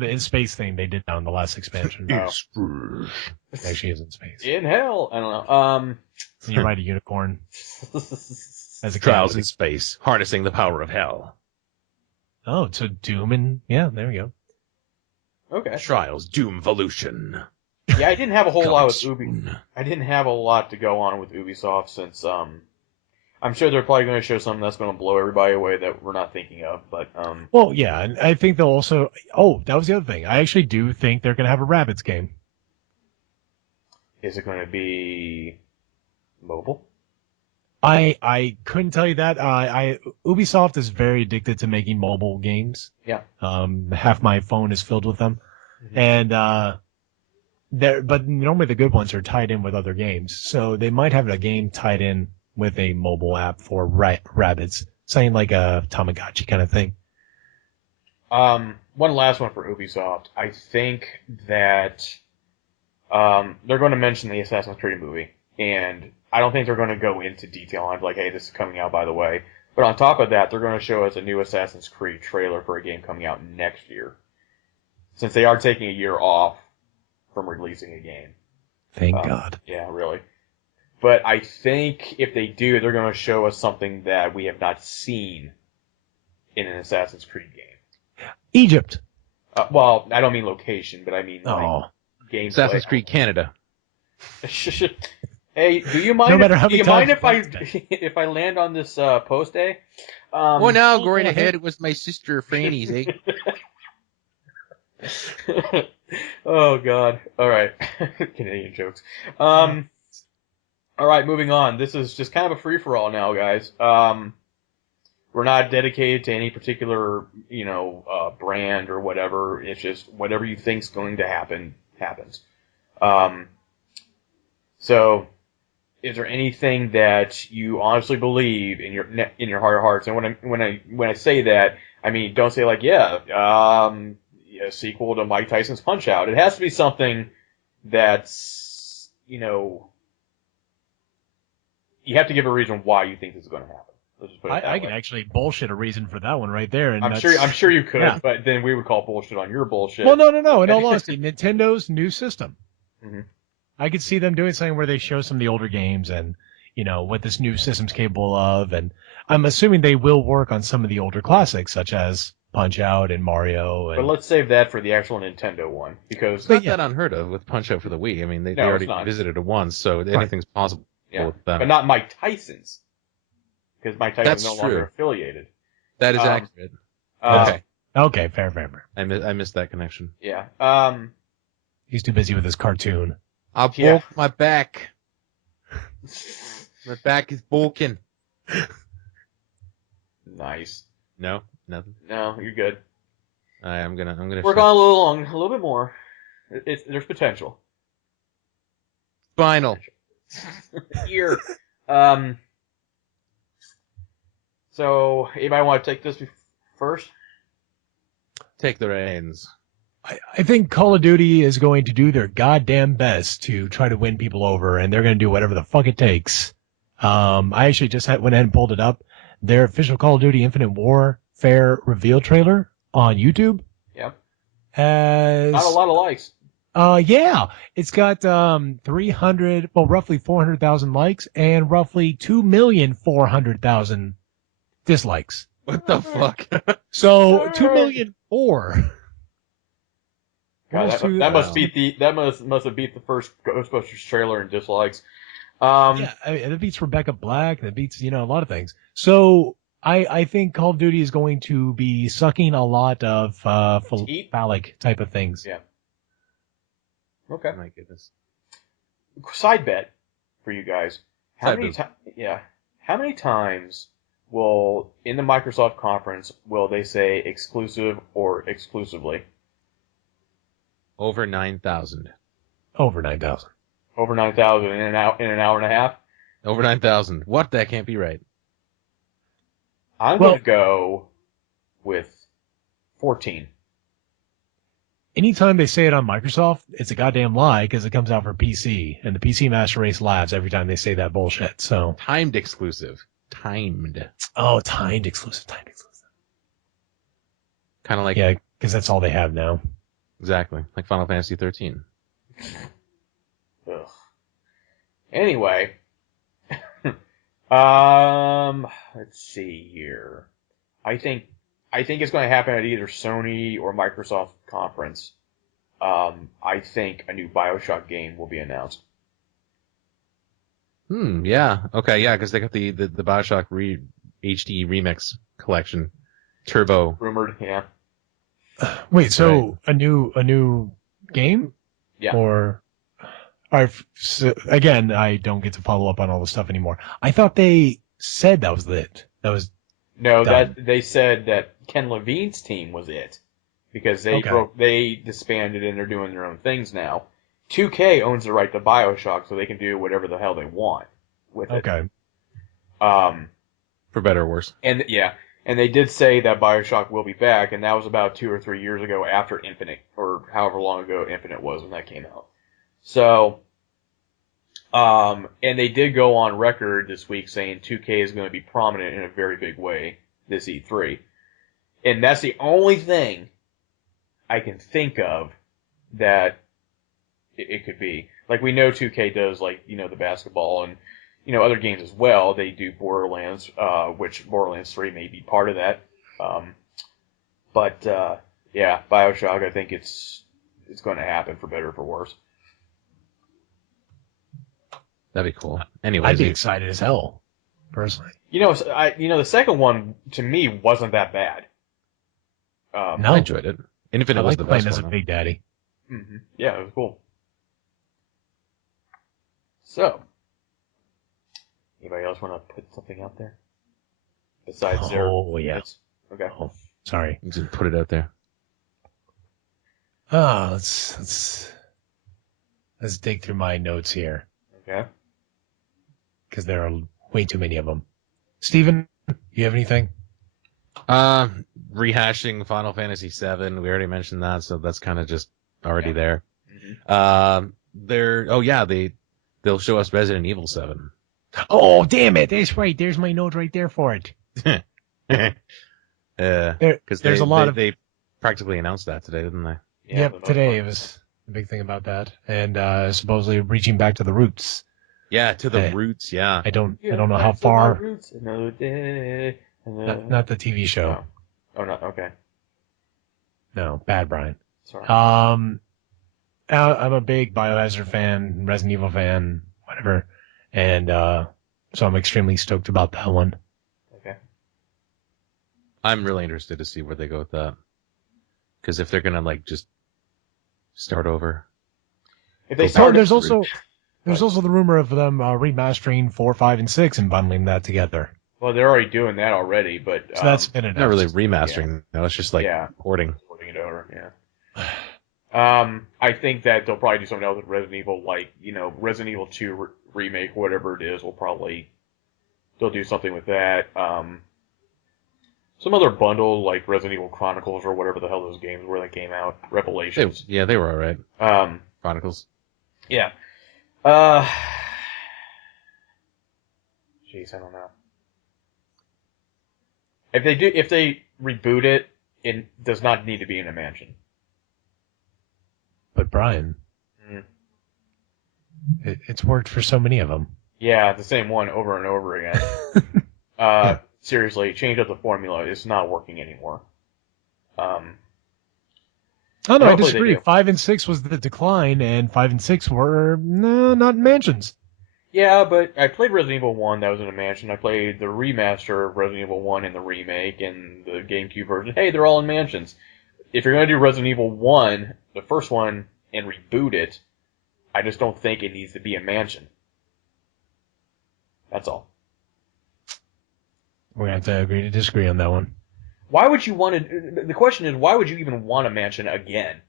in space thing they did on the last expansion. Actually is in space. In hell. I don't know. And you ride a unicorn. As a Trials in space, harnessing the power of hell. Oh, so Doom and yeah, there we go. Okay. Trials Doomvolution. Yeah, I didn't have a whole lot with I didn't have a lot to go on with Ubisoft since I'm sure they're probably going to show something that's going to blow everybody away that we're not thinking of. But well, yeah, and I think they'll also. Oh, that was the other thing. I actually do think they're going to have a Rabbids game. Is it going to be mobile? I couldn't tell you that. Ubisoft is very addicted to making mobile games. Yeah. Half my phone is filled with them, and but normally the good ones are tied in with other games. So they might have a game tied in with a mobile app for Rabbids, something like a Tamagotchi kind of thing. One last one for Ubisoft. I think that they're going to mention the Assassin's Creed movie, and I don't think they're going to go into detail on like, hey, this is coming out, by the way. But on top of that, they're going to show us a new Assassin's Creed trailer for a game coming out next year, since they are taking a year off from releasing a game. Thank God. Yeah, really. But I think if they do, they're going to show us something that we have not seen in an Assassin's Creed game. Egypt. Well, I don't mean location, but I mean like gameplay. Assassin's Creed Canada. Hey, do you mind? No Do you mind if I land on this post day? Well, now go right ahead. It was my sister Franny's, eh? Oh God! All right, Canadian jokes. All right, moving on. This is just kind of a free for all now, guys. We're not dedicated to any particular, brand or whatever. It's just whatever you think's going to happen happens. So, is there anything that you honestly believe in your heart of hearts? And when I say that, I mean don't say like a sequel to Mike Tyson's Punch Out. It has to be something that's you have to give a reason why you think this is going to happen. Let's just put it that way. I can actually bullshit a reason for that one right there. And I'm sure you could, but then we would call bullshit on your bullshit. Well, no. In all honesty, Nintendo's new system. Mm-hmm. I could see them doing something where they show some of the older games and, what this new system's capable of. And I'm assuming they will work on some of the older classics, such as Punch-Out and Mario. But And let's save that for the actual Nintendo one, because It's not that unheard of with Punch-Out for the Wii. I mean, they No, already it's not. visited it once, so anything's possible yeah, with them. but not Mike Tyson's, because Mike Tyson's That's no longer true. affiliated. That is accurate. Okay. Okay, fair. I missed that connection. Yeah. He's too busy with his cartoon. I broke my back. My back is broken. Nice. No, nothing. No, you're good. I'm gonna Work on a little bit more. There's potential. Spinal. Here. So, anybody want to take this first? Take the reins. I think Call of Duty is going to do their goddamn best to try to win people over, and they're going to do whatever the fuck it takes. I actually just went ahead and pulled it up. Their official Call of Duty Infinite Warfare reveal trailer on YouTube. Yep. Has Not a lot of likes. Yeah, it's got roughly 400,000 likes and roughly 2,400,000 dislikes. What the fuck? So 2,000,004. God, that must have beat the first Ghostbusters trailer in dislikes. Yeah, I mean, that beats Rebecca Black. That beats a lot of things. So I think Call of Duty is going to be sucking a lot of phallic type of things. Yeah. Okay. Oh my goodness. Side bet for you guys. How Side many times will in the Microsoft conference will they say exclusive or exclusively? Over 9,000. Over 9,000. Over 9,000 in an hour and a half? Over 9,000. What? That can't be right. I'm going to go with 14. Anytime they say it on Microsoft, it's a goddamn lie because it comes out for PC, and the PC Master Race laughs every time they say that bullshit. So Timed exclusive. Timed. Oh, timed exclusive. Kind of like Yeah, because that's all they have now. exactly like Final Fantasy 13. Ugh. Anyway, let's see here. I think it's going to happen at either Sony or Microsoft conference. I think a new BioShock game will be announced. Yeah. Okay. Yeah, because they got the BioShock HD remix collection, Turbo. Rumored, yeah. Wait, so a new game? Yeah. Or again, I don't get to follow up on all the stuff anymore. I thought they said that was it. That was No, done. that they said that Ken Levine's team was it because they disbanded and they're doing their own things now. 2K owns the right to BioShock, so they can do whatever the hell they want with it. Okay. For better or worse. And they did say that BioShock will be back, and that was about 2 or 3 years ago after Infinite, or however long ago Infinite was when that came out. So, and they did go on record this week saying 2K is going to be prominent in a very big way this E3. And that's the only thing I can think of that it could be. Like, we know 2K does, like, the basketball and, other games as well. They do Borderlands, which Borderlands 3 may be part of that. But BioShock, I think it's going to happen for better or for worse. That'd be cool. Anyways, I'd be excited as hell, personally. The second one, to me, wasn't that bad. No. I enjoyed it. Infinite I was like the playing best as one. a Big Daddy. Mm-hmm. Yeah, it was cool. So, anybody else want to put something out there? Besides their... Oh, yeah. Okay. Oh, sorry. You just put it out there. Let's dig through my notes here. Okay. Because there are way too many of them. Steven, you have anything? Rehashing Final Fantasy VII. We already mentioned that, so that's kind of just already there. Mm-hmm. They'll show us Resident Evil 7. Oh, damn it. That's right. There's my note right there for it. Because There's a lot of... They practically announced that today, didn't they? Yeah, Yep, today it was... The big thing about that, and supposedly reaching back to the roots. Yeah, to the roots. Yeah. I don't know how far. Roots, another day. Not the TV show. Oh. Oh no. Okay. No, bad Brian. Sorry. I'm a big Biohazard fan, Resident Evil fan, whatever, and so I'm extremely stoked about that one. Okay. I'm really interested to see where they go with that. Because if they're gonna like just start over. If they So started, there's also the rumor of them remastering 4, 5, and 6 and bundling that together. well, they're already doing that already, but So that's been announced. Not really remastering. No, it's just like porting. Porting it over. Yeah. I think that they'll probably do something else with Resident Evil, like Resident Evil 2 remake, whatever it is. They'll do something with that. Some other bundle like Resident Evil Chronicles or whatever the hell those games were that came out. Revelations. They were alright. Chronicles. Yeah. Jeez, I don't know. If they reboot it, it does not need to be in a mansion. But Brian, it's worked for so many of them. Yeah, the same one over and over again. Seriously, change up the formula. It's not working anymore. Oh no, I disagree. 5 and 6 was the decline, and 5 and 6 were not mansions. Yeah, but I played Resident Evil 1, that was in a mansion. I played the remaster of Resident Evil 1 and the remake and the GameCube version. Hey, they're all in mansions. If you're going to do Resident Evil 1, the first one, and reboot it, I just don't think it needs to be a mansion. That's all. We're going to have to agree to disagree on that one. Why would you want to... The question is, why would you even want a mansion again?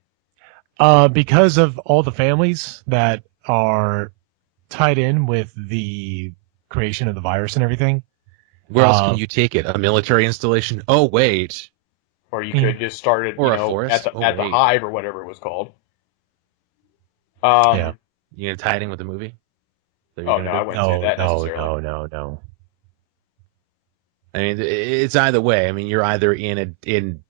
Because of all the families that are tied in with the creation of the virus and everything. Where else can you take it? A military installation? Oh, wait. Or you could just start it, or a forest? at the Hive or whatever it was called. Yeah. You gonna tie it in with the movie? Oh, no, I wouldn't say that necessarily. No. I mean, it's either way. I mean, you're either in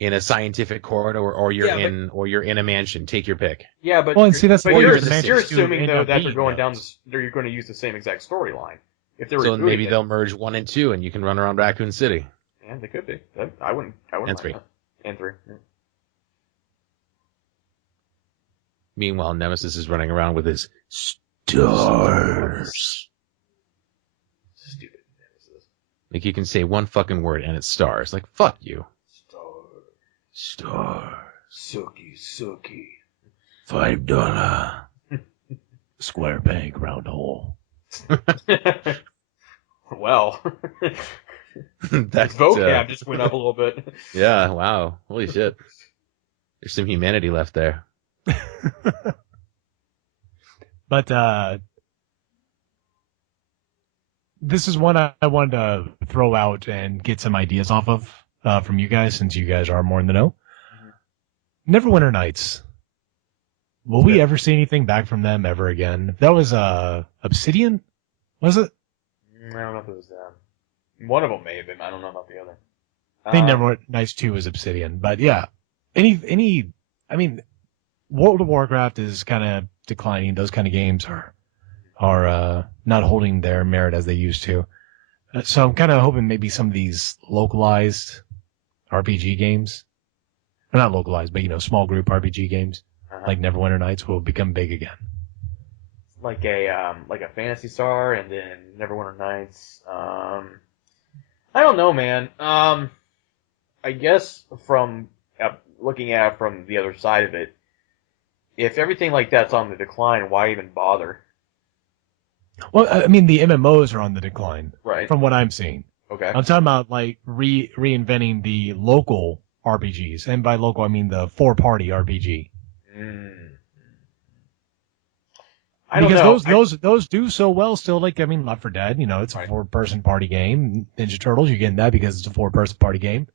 a scientific corridor or you're in a mansion. Take your pick. Yeah, but well, and see, that's you're you're assuming though that they're going down. You're going to use the same exact storyline. If they're so maybe they'll merge 1 and 2, and you can run around Raccoon City. Yeah, they could be. I wouldn't. And 3. And 3. Yeah. Meanwhile, Nemesis is running around with his stars. Stupid Nemesis. Like, you can say one fucking word and it's stars. Like, fuck you. Star. Sucky. $5. Square peg, round hole. Well, that vocab just went up a little bit. Yeah, wow. Holy shit. There's some humanity left there. But this is one I wanted to throw out and get some ideas off of from you guys, since you guys are more in the know. Mm-hmm. Neverwinter Nights. Will we ever see anything back from them ever again? That was Obsidian, was it? I don't know if it was them. One of them may have been. I don't know about the other. I think Neverwinter Nights 2 was Obsidian, but yeah. I mean, World of Warcraft is kind of declining. Those kind of games are not holding their merit as they used to. So I'm kind of hoping maybe some of these localized RPG games, or not localized, but small group RPG games like Neverwinter Nights will become big again. Like a Phantasy Star, and then Neverwinter Nights. I don't know, man. I guess from looking at it from the other side of it, if everything like that's on the decline, why even bother? Well, I mean, the MMOs are on the decline, right? From what I'm seeing. Okay. I'm talking about like reinventing the local RPGs, and by local I mean the 4-party RPG. I don't know. Because those do so well still. Like, I mean, Left 4 Dead, it's a 4-person party game. Ninja Turtles, you're getting that because it's a 4-person party game.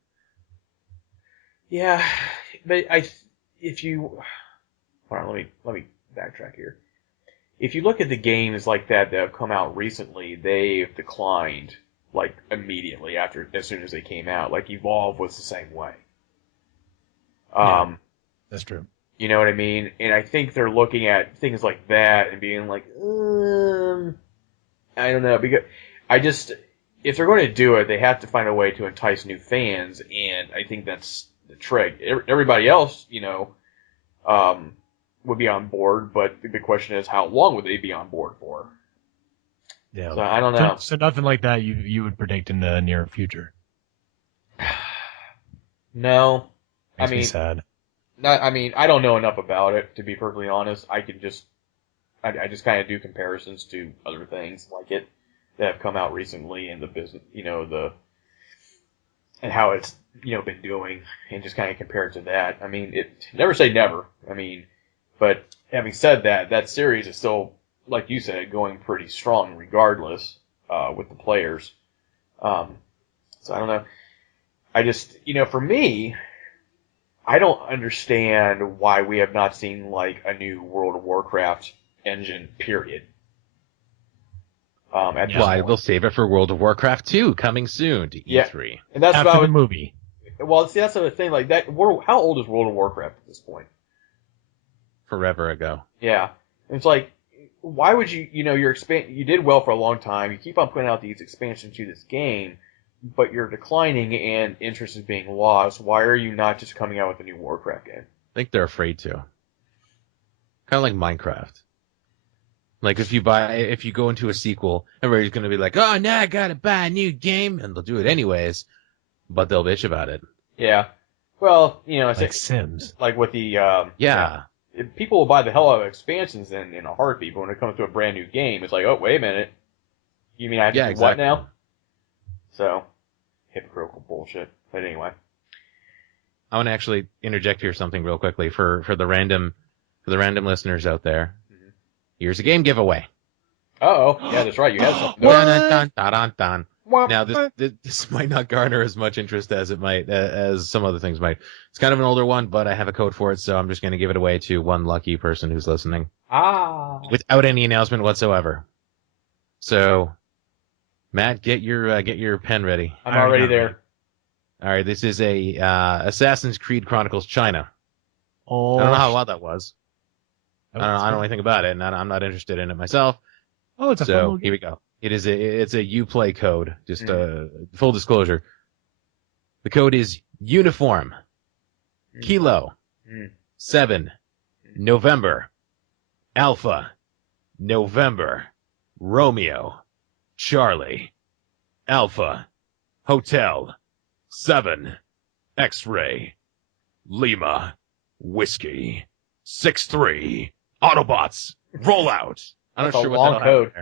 Yeah, but if you, hold on, let me backtrack here. If you look at the games like that have come out recently, they've declined like immediately as soon as they came out. Like Evolve was the same way. Yeah, that's true. You know what I mean? And I think they're looking at things like that and being like, I don't know, because I just, if they're going to do it, they have to find a way to entice new fans, and I think that's the trick. Everybody else, would be on board, but the question is, how long would they be on board for? Yeah. So I don't know. So nothing like that you would predict in the near future. No, Makes me sad. I don't know enough about it to be perfectly honest. I just kind of do comparisons to other things like it that have come out recently in the business, and how it's been doing, and just kind of compare it to that. I mean, never say never. I mean, but having said that, that series is still, like you said, going pretty strong regardless with the players. So I don't know. I just, for me, I don't understand why we have not seen like a new World of Warcraft engine, period. At this Why? point. They'll save it for World of Warcraft 2 coming soon to E3. And that's After the movie. Well, see, that's the other thing. Like that, how old is World of Warcraft at this point? Forever ago. Yeah, and it's like, why would you? You did well for a long time. You keep on putting out these expansions to this game, but you're declining and interest is being lost. Why are you not just coming out with a new Warcraft game? I think they're afraid to. Kind of like Minecraft. Like if you go into a sequel, everybody's going to be like, oh, now I got to buy a new game, and they'll do it anyways, but they'll bitch about it. Yeah. Well, it's like Sims. Like with the yeah. People will buy the hell out of expansions in a heartbeat, but when it comes to a brand new game, it's like, oh, wait a minute. You mean I have to do exactly. what now? So, hypocritical bullshit. But anyway. I want to actually interject here something real quickly for the random listeners out there. Mm-hmm. Here's a game giveaway. Uh-oh. Yeah, that's right. You have something. Dun, dun, dun. Now, this might not garner as much interest as it might, as some other things might. It's kind of an older one, but I have a code for it, so I'm just going to give it away to one lucky person who's listening. Without any announcement whatsoever. So, Matt, get your pen ready. I'm already there. All right, this is a Assassin's Creed Chronicles China. Oh, I don't know how loud that was. I don't know anything about it, and I'm not interested in it myself. Oh, it's a so here we go. It's a Uplay code. Just full disclosure. The code is Uniform Kilo 7 November Alpha November Romeo Charlie Alpha Hotel 7 X-Ray Lima Whiskey 6-3 Autobots Rollout. I'm not sure what long code.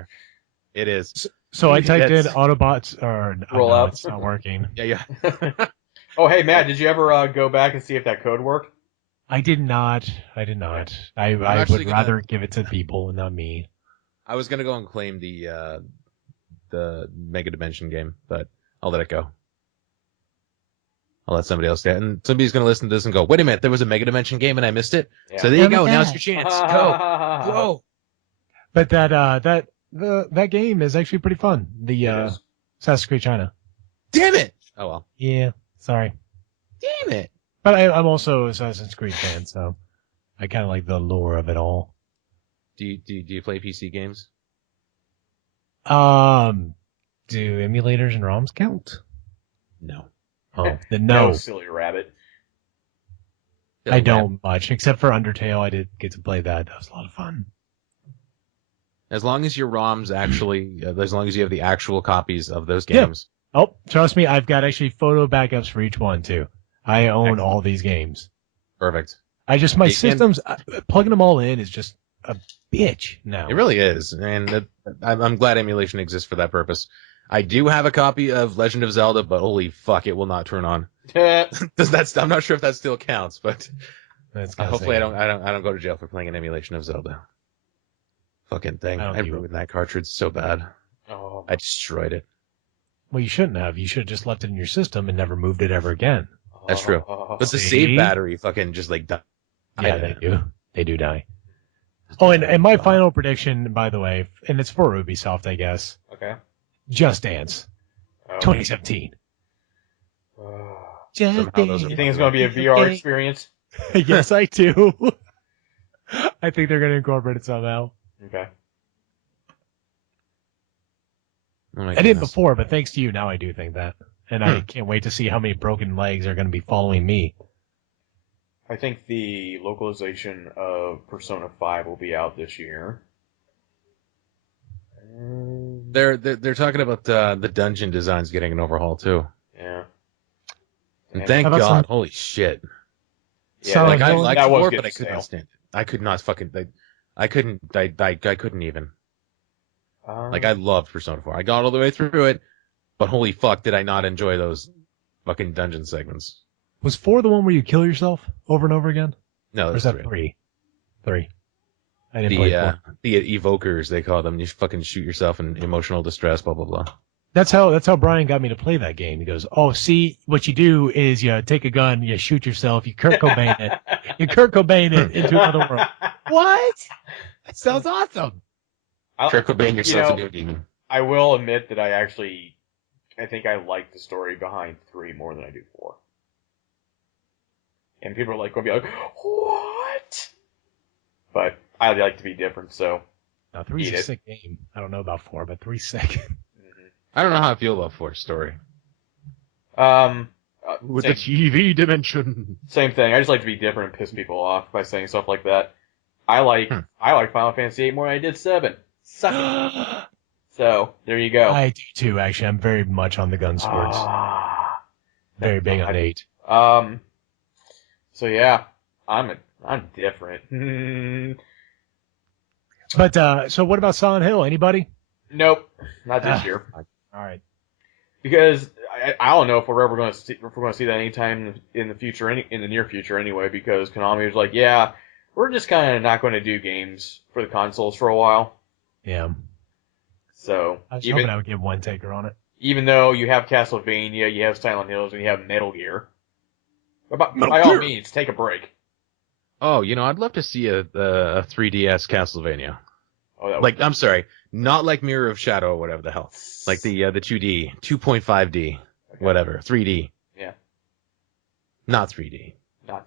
It is. So I typed in Autobots or Rollout. It's not working. Yeah. Oh, hey Matt, did you ever go back and see if that code worked? I did not. I would rather give it to people and not me. I was gonna go and claim the Mega Dimension game, but I'll let it go. I'll let somebody else get it. And somebody's going to listen to this and go, wait a minute, there was a Mega Dimension game and I missed it? Yeah. So there you go. Now's your chance. Go. But that game is actually pretty fun. The Assassin's Creed China. Damn it! Oh, well. Yeah. Sorry. Damn it. But I'm also an Assassin's Creed fan, so I kind of like the lore of it all. Do you play PC games? Do emulators and ROMs count? No. Oh, then no. Silly rabbit. I don't much, except for Undertale. I did get to play that. That was a lot of fun. As long as your ROMs actually, as long as you have the actual copies of those games. Yeah. Oh, trust me, I've got actually photo backups for each one too. I own all these games. Perfect. My systems, plugging them all in is just a bitch now. It really is, and I'm glad emulation exists for that purpose. I do have a copy of Legend of Zelda, but holy fuck, it will not turn on. I'm not sure if that still counts, but hopefully I don't go to jail for playing an emulation of Zelda. Fucking thing. I ruined that cartridge so bad. Oh. I destroyed it. Well, you shouldn't have. You should have just left it in your system and never moved it ever again. That's true. But the save battery fucking just like died. Yeah, they do. They do die. Oh, and my final prediction, by the way, and it's for Ubisoft, I guess. Okay. Just Dance. 2017. Just Dance. You think it's going to be a VR experience? Yes, I do. I think they're going to incorporate it somehow. Okay. Oh my I didn't goodness. before, but thanks to you, now I do think that. And I can't wait to see how many broken legs are going to be following me. I think the localization of Persona 5 will be out this year. They're talking about the dungeon designs getting an overhaul too. Yeah. And Yeah. thank How about God, some- holy shit! Yeah, Silent Like I Hill? liked that was 4, getting but I could not stale. stand it. I could not fucking. I couldn't. I couldn't even. Like I loved Persona 4. I got all the way through it, but holy fuck, did I not enjoy those fucking dungeon segments? Was 4 the one where you kill yourself over and over again? No, Or is that's that 3. 3? I didn't play 4. The evokers they call them. You fucking shoot yourself in emotional distress. Blah blah blah. That's how Brian got me to play that game. He goes, "Oh, see, what you do is you take a gun, you shoot yourself, you Kurt Cobain it, into another world." What? That sounds awesome. Kurt Cobain yourself into a demon. I will admit that I think I like the story behind 3 more than I do 4. And people are like going to be like, what? But I like to be different, so. No, 3's a sick game. I don't know about 4, but 3's sick. I don't know how I feel about 4's story. With the TV dimension. Same thing. I just like to be different and piss people off by saying stuff like that. I like Final Fantasy 8 more than I did 7. Suck it. So, there you go. I do too, actually. I'm very much on the gun swords. Very big on 8. So yeah, I'm different. But, so what about Silent Hill? Anybody? Nope, not this year. All right. Because I don't know if we're ever going to see that anytime in the future, in the near future anyway. Because Konami was like, yeah, we're just kind of not going to do games for the consoles for a while. Yeah. So I was hoping I would give one taker on it. Even though you have Castlevania, you have Silent Hills, and you have Metal Gear, by all means, take a break. Oh, I'd love to see a 3DS Castlevania. Oh, like, I'm sorry, not like Mirror of Shadow or whatever the hell. Like the 2D, 2.5D, okay. Whatever, 3D. Yeah. Not 3D. Not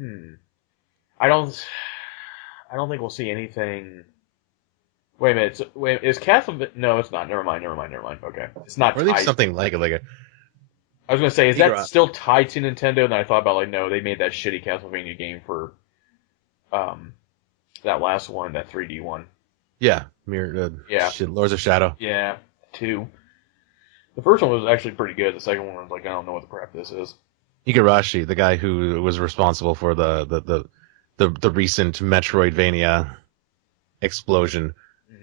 3D. I don't think we'll see anything. Wait a minute. Is Castlevania? No, it's not. Never mind. Okay, it's not. Or at least something like it. I was gonna say, is that still tied to Nintendo? And then I thought about no, they made that shitty Castlevania game for, that last one, that 3D one. Yeah, Lords of Shadow. Yeah, 2. The first one was actually pretty good. The second one was like, I don't know what the crap this is. Igarashi, the guy who was responsible for the recent Metroidvania explosion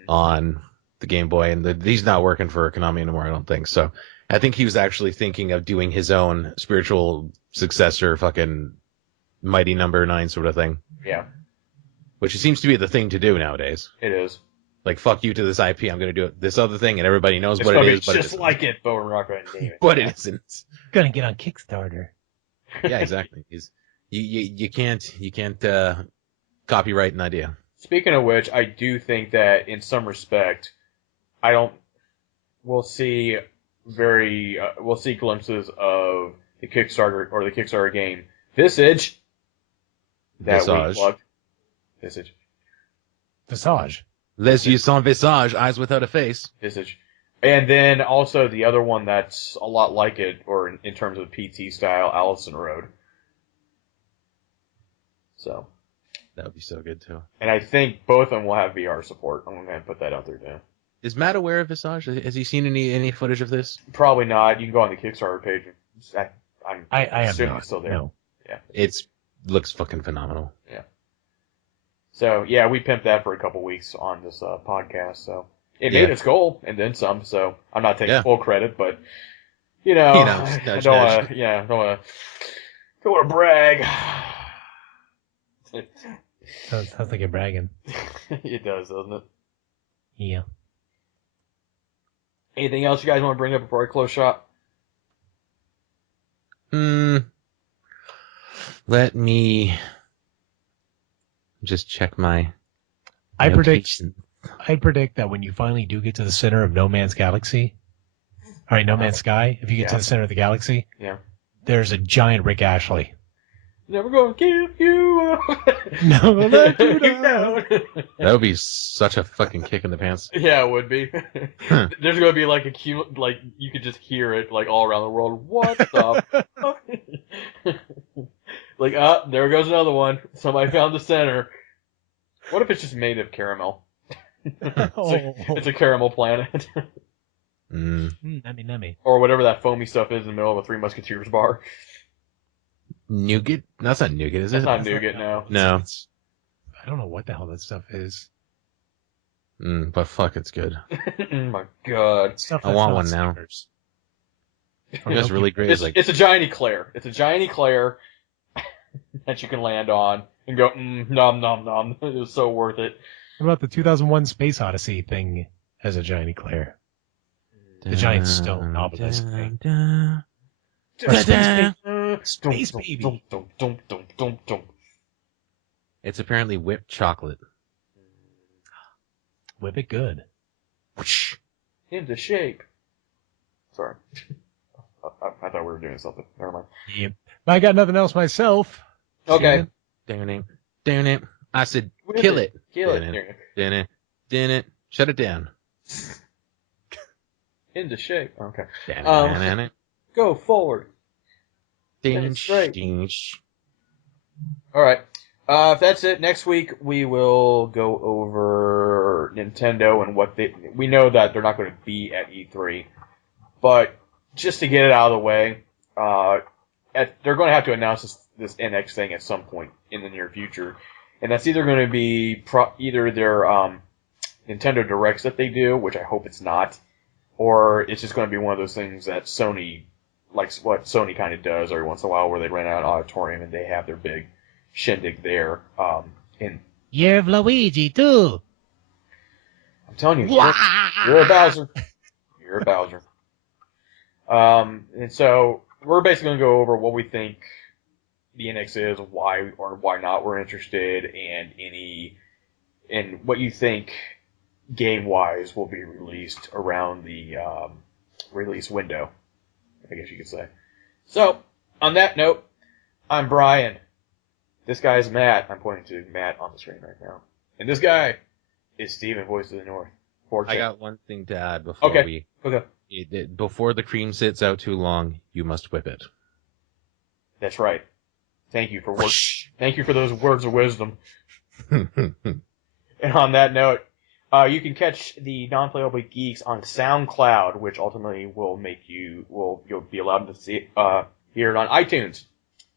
on the Game Boy, and he's not working for Konami anymore, I don't think. So I think he was actually thinking of doing his own spiritual successor, fucking Mighty Number 9 sort of thing. Yeah. Which seems to be the thing to do nowadays. It is. Like, fuck you to this IP, I'm going to do this other thing, and everybody knows what it is, but it's just like it, but we're not going to name it. But it isn't. Gonna get on Kickstarter. Yeah, exactly. You can't copyright an idea. Speaking of which, I do think that in some respect, we'll see glimpses of the Kickstarter game Visage. That we plugged. Visage. Les yeux sans visage, eyes without a face. Visage. And then also the other one that's a lot like it, or in terms of PT style, Allison Road. So. That would be so good too. And I think both of them will have VR support. I'm going to put that out there too. Is Matt aware of Visage? Has he seen any footage of this? Probably not. You can go on the Kickstarter page. I have assuming not. It's still there. No. Yeah. Looks fucking phenomenal. Yeah. So yeah, we pimped that for a couple weeks on this podcast. So it made its goal and then some. So I'm not taking full credit, but I don't want to brag. Sounds like you're bragging. It does, doesn't it? Yeah. Anything else you guys want to bring up before I close shop? Let me just check my. I predict that when you finally do get to the center of No Man's Galaxy, No Man's Sky, if you get to the center of the galaxy, there's a giant Rick Ashley. Never gonna give you up. No, let you down. That would be such a fucking kick in the pants. Yeah, it would be. There's gonna be like a cute, like you could just hear it like all around the world. What the fuck? Like, there goes another one. Somebody found the center. What if it's just made of caramel? It's a caramel planet. Nummy. Or whatever that foamy stuff is in the middle of a Three Musketeers bar. Nougat? That's not nougat, is it? It's not nougat, no. No. I don't know what the hell that stuff is. But fuck, it's good. Oh my god. Stuff I want one now. What's really great is like... It's a giant eclair. It's a giant eclair that you can land on and go, nom nom nom. It was so worth it. What about the 2001 Space Odyssey thing as a giant eclair? The giant stone obelisk thing. Space baby. It's apparently whipped chocolate. Whip it good. Into shape. Sorry. I thought we were doing something. Never mind. Yep. I got nothing else myself. Okay. Damn it. I said, kill it. Kill it. Shut it down. Into shape. Okay. Damn Go forward. Alright. If that's it, next week we will go over Nintendo and what we know that they're not going to be at E3, but just to get it out of the way, they're going to have to announce this NX thing at some point in the near future, and that's either going to be either their Nintendo Directs that they do, which I hope it's not, or it's just going to be one of those things that Sony, like what Sony kind of does every once in a while, where they rent out an auditorium and they have their big shindig there. You're Luigi too. I'm telling you, you're a Bowser. You're a Bowser. And so we're basically going to go over what we think the NX is, why or why not we're interested, and what you think game-wise will be released around the release window, I guess you could say. So, on that note, I'm Brian. This guy is Matt. I'm pointing to Matt on the screen right now. And this guy is Steven, Voice of the North. I got one thing to add before before the cream sits out too long, you must whip it. That's right. Thank you for Thank you for those words of wisdom. And on that note, you can catch the Non-Playable Geeks on SoundCloud, which ultimately will you'll be allowed to see hear it on iTunes.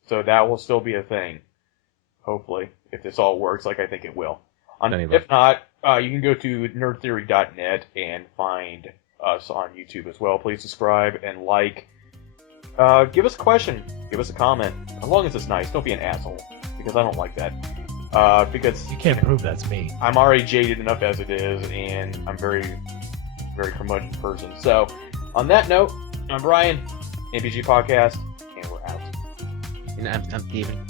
So that will still be a thing. Hopefully, if this all works like I think it will. If not, you can go to nerdtheory.net and find us on YouTube as well. Please subscribe and like. Give us a question. Give us a comment. As long as it's nice. Don't be an asshole, because I don't like that. Because you can't prove that's me. I'm already jaded enough as it is, and I'm very, very curmudgeon person. So, on that note, I'm Brian, MPG Podcast, and we're out. And I'm Steven.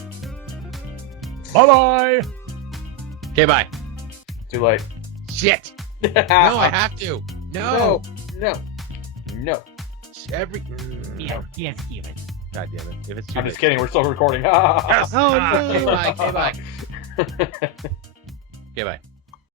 Bye-bye! Okay, bye. Too late. Shit! No, I have to. No. Yes, Steven. God damn it. If it's too I'm just kidding. We're still recording. Yes. Oh, no. Okay, bye. Okay, bye. Okay, bye.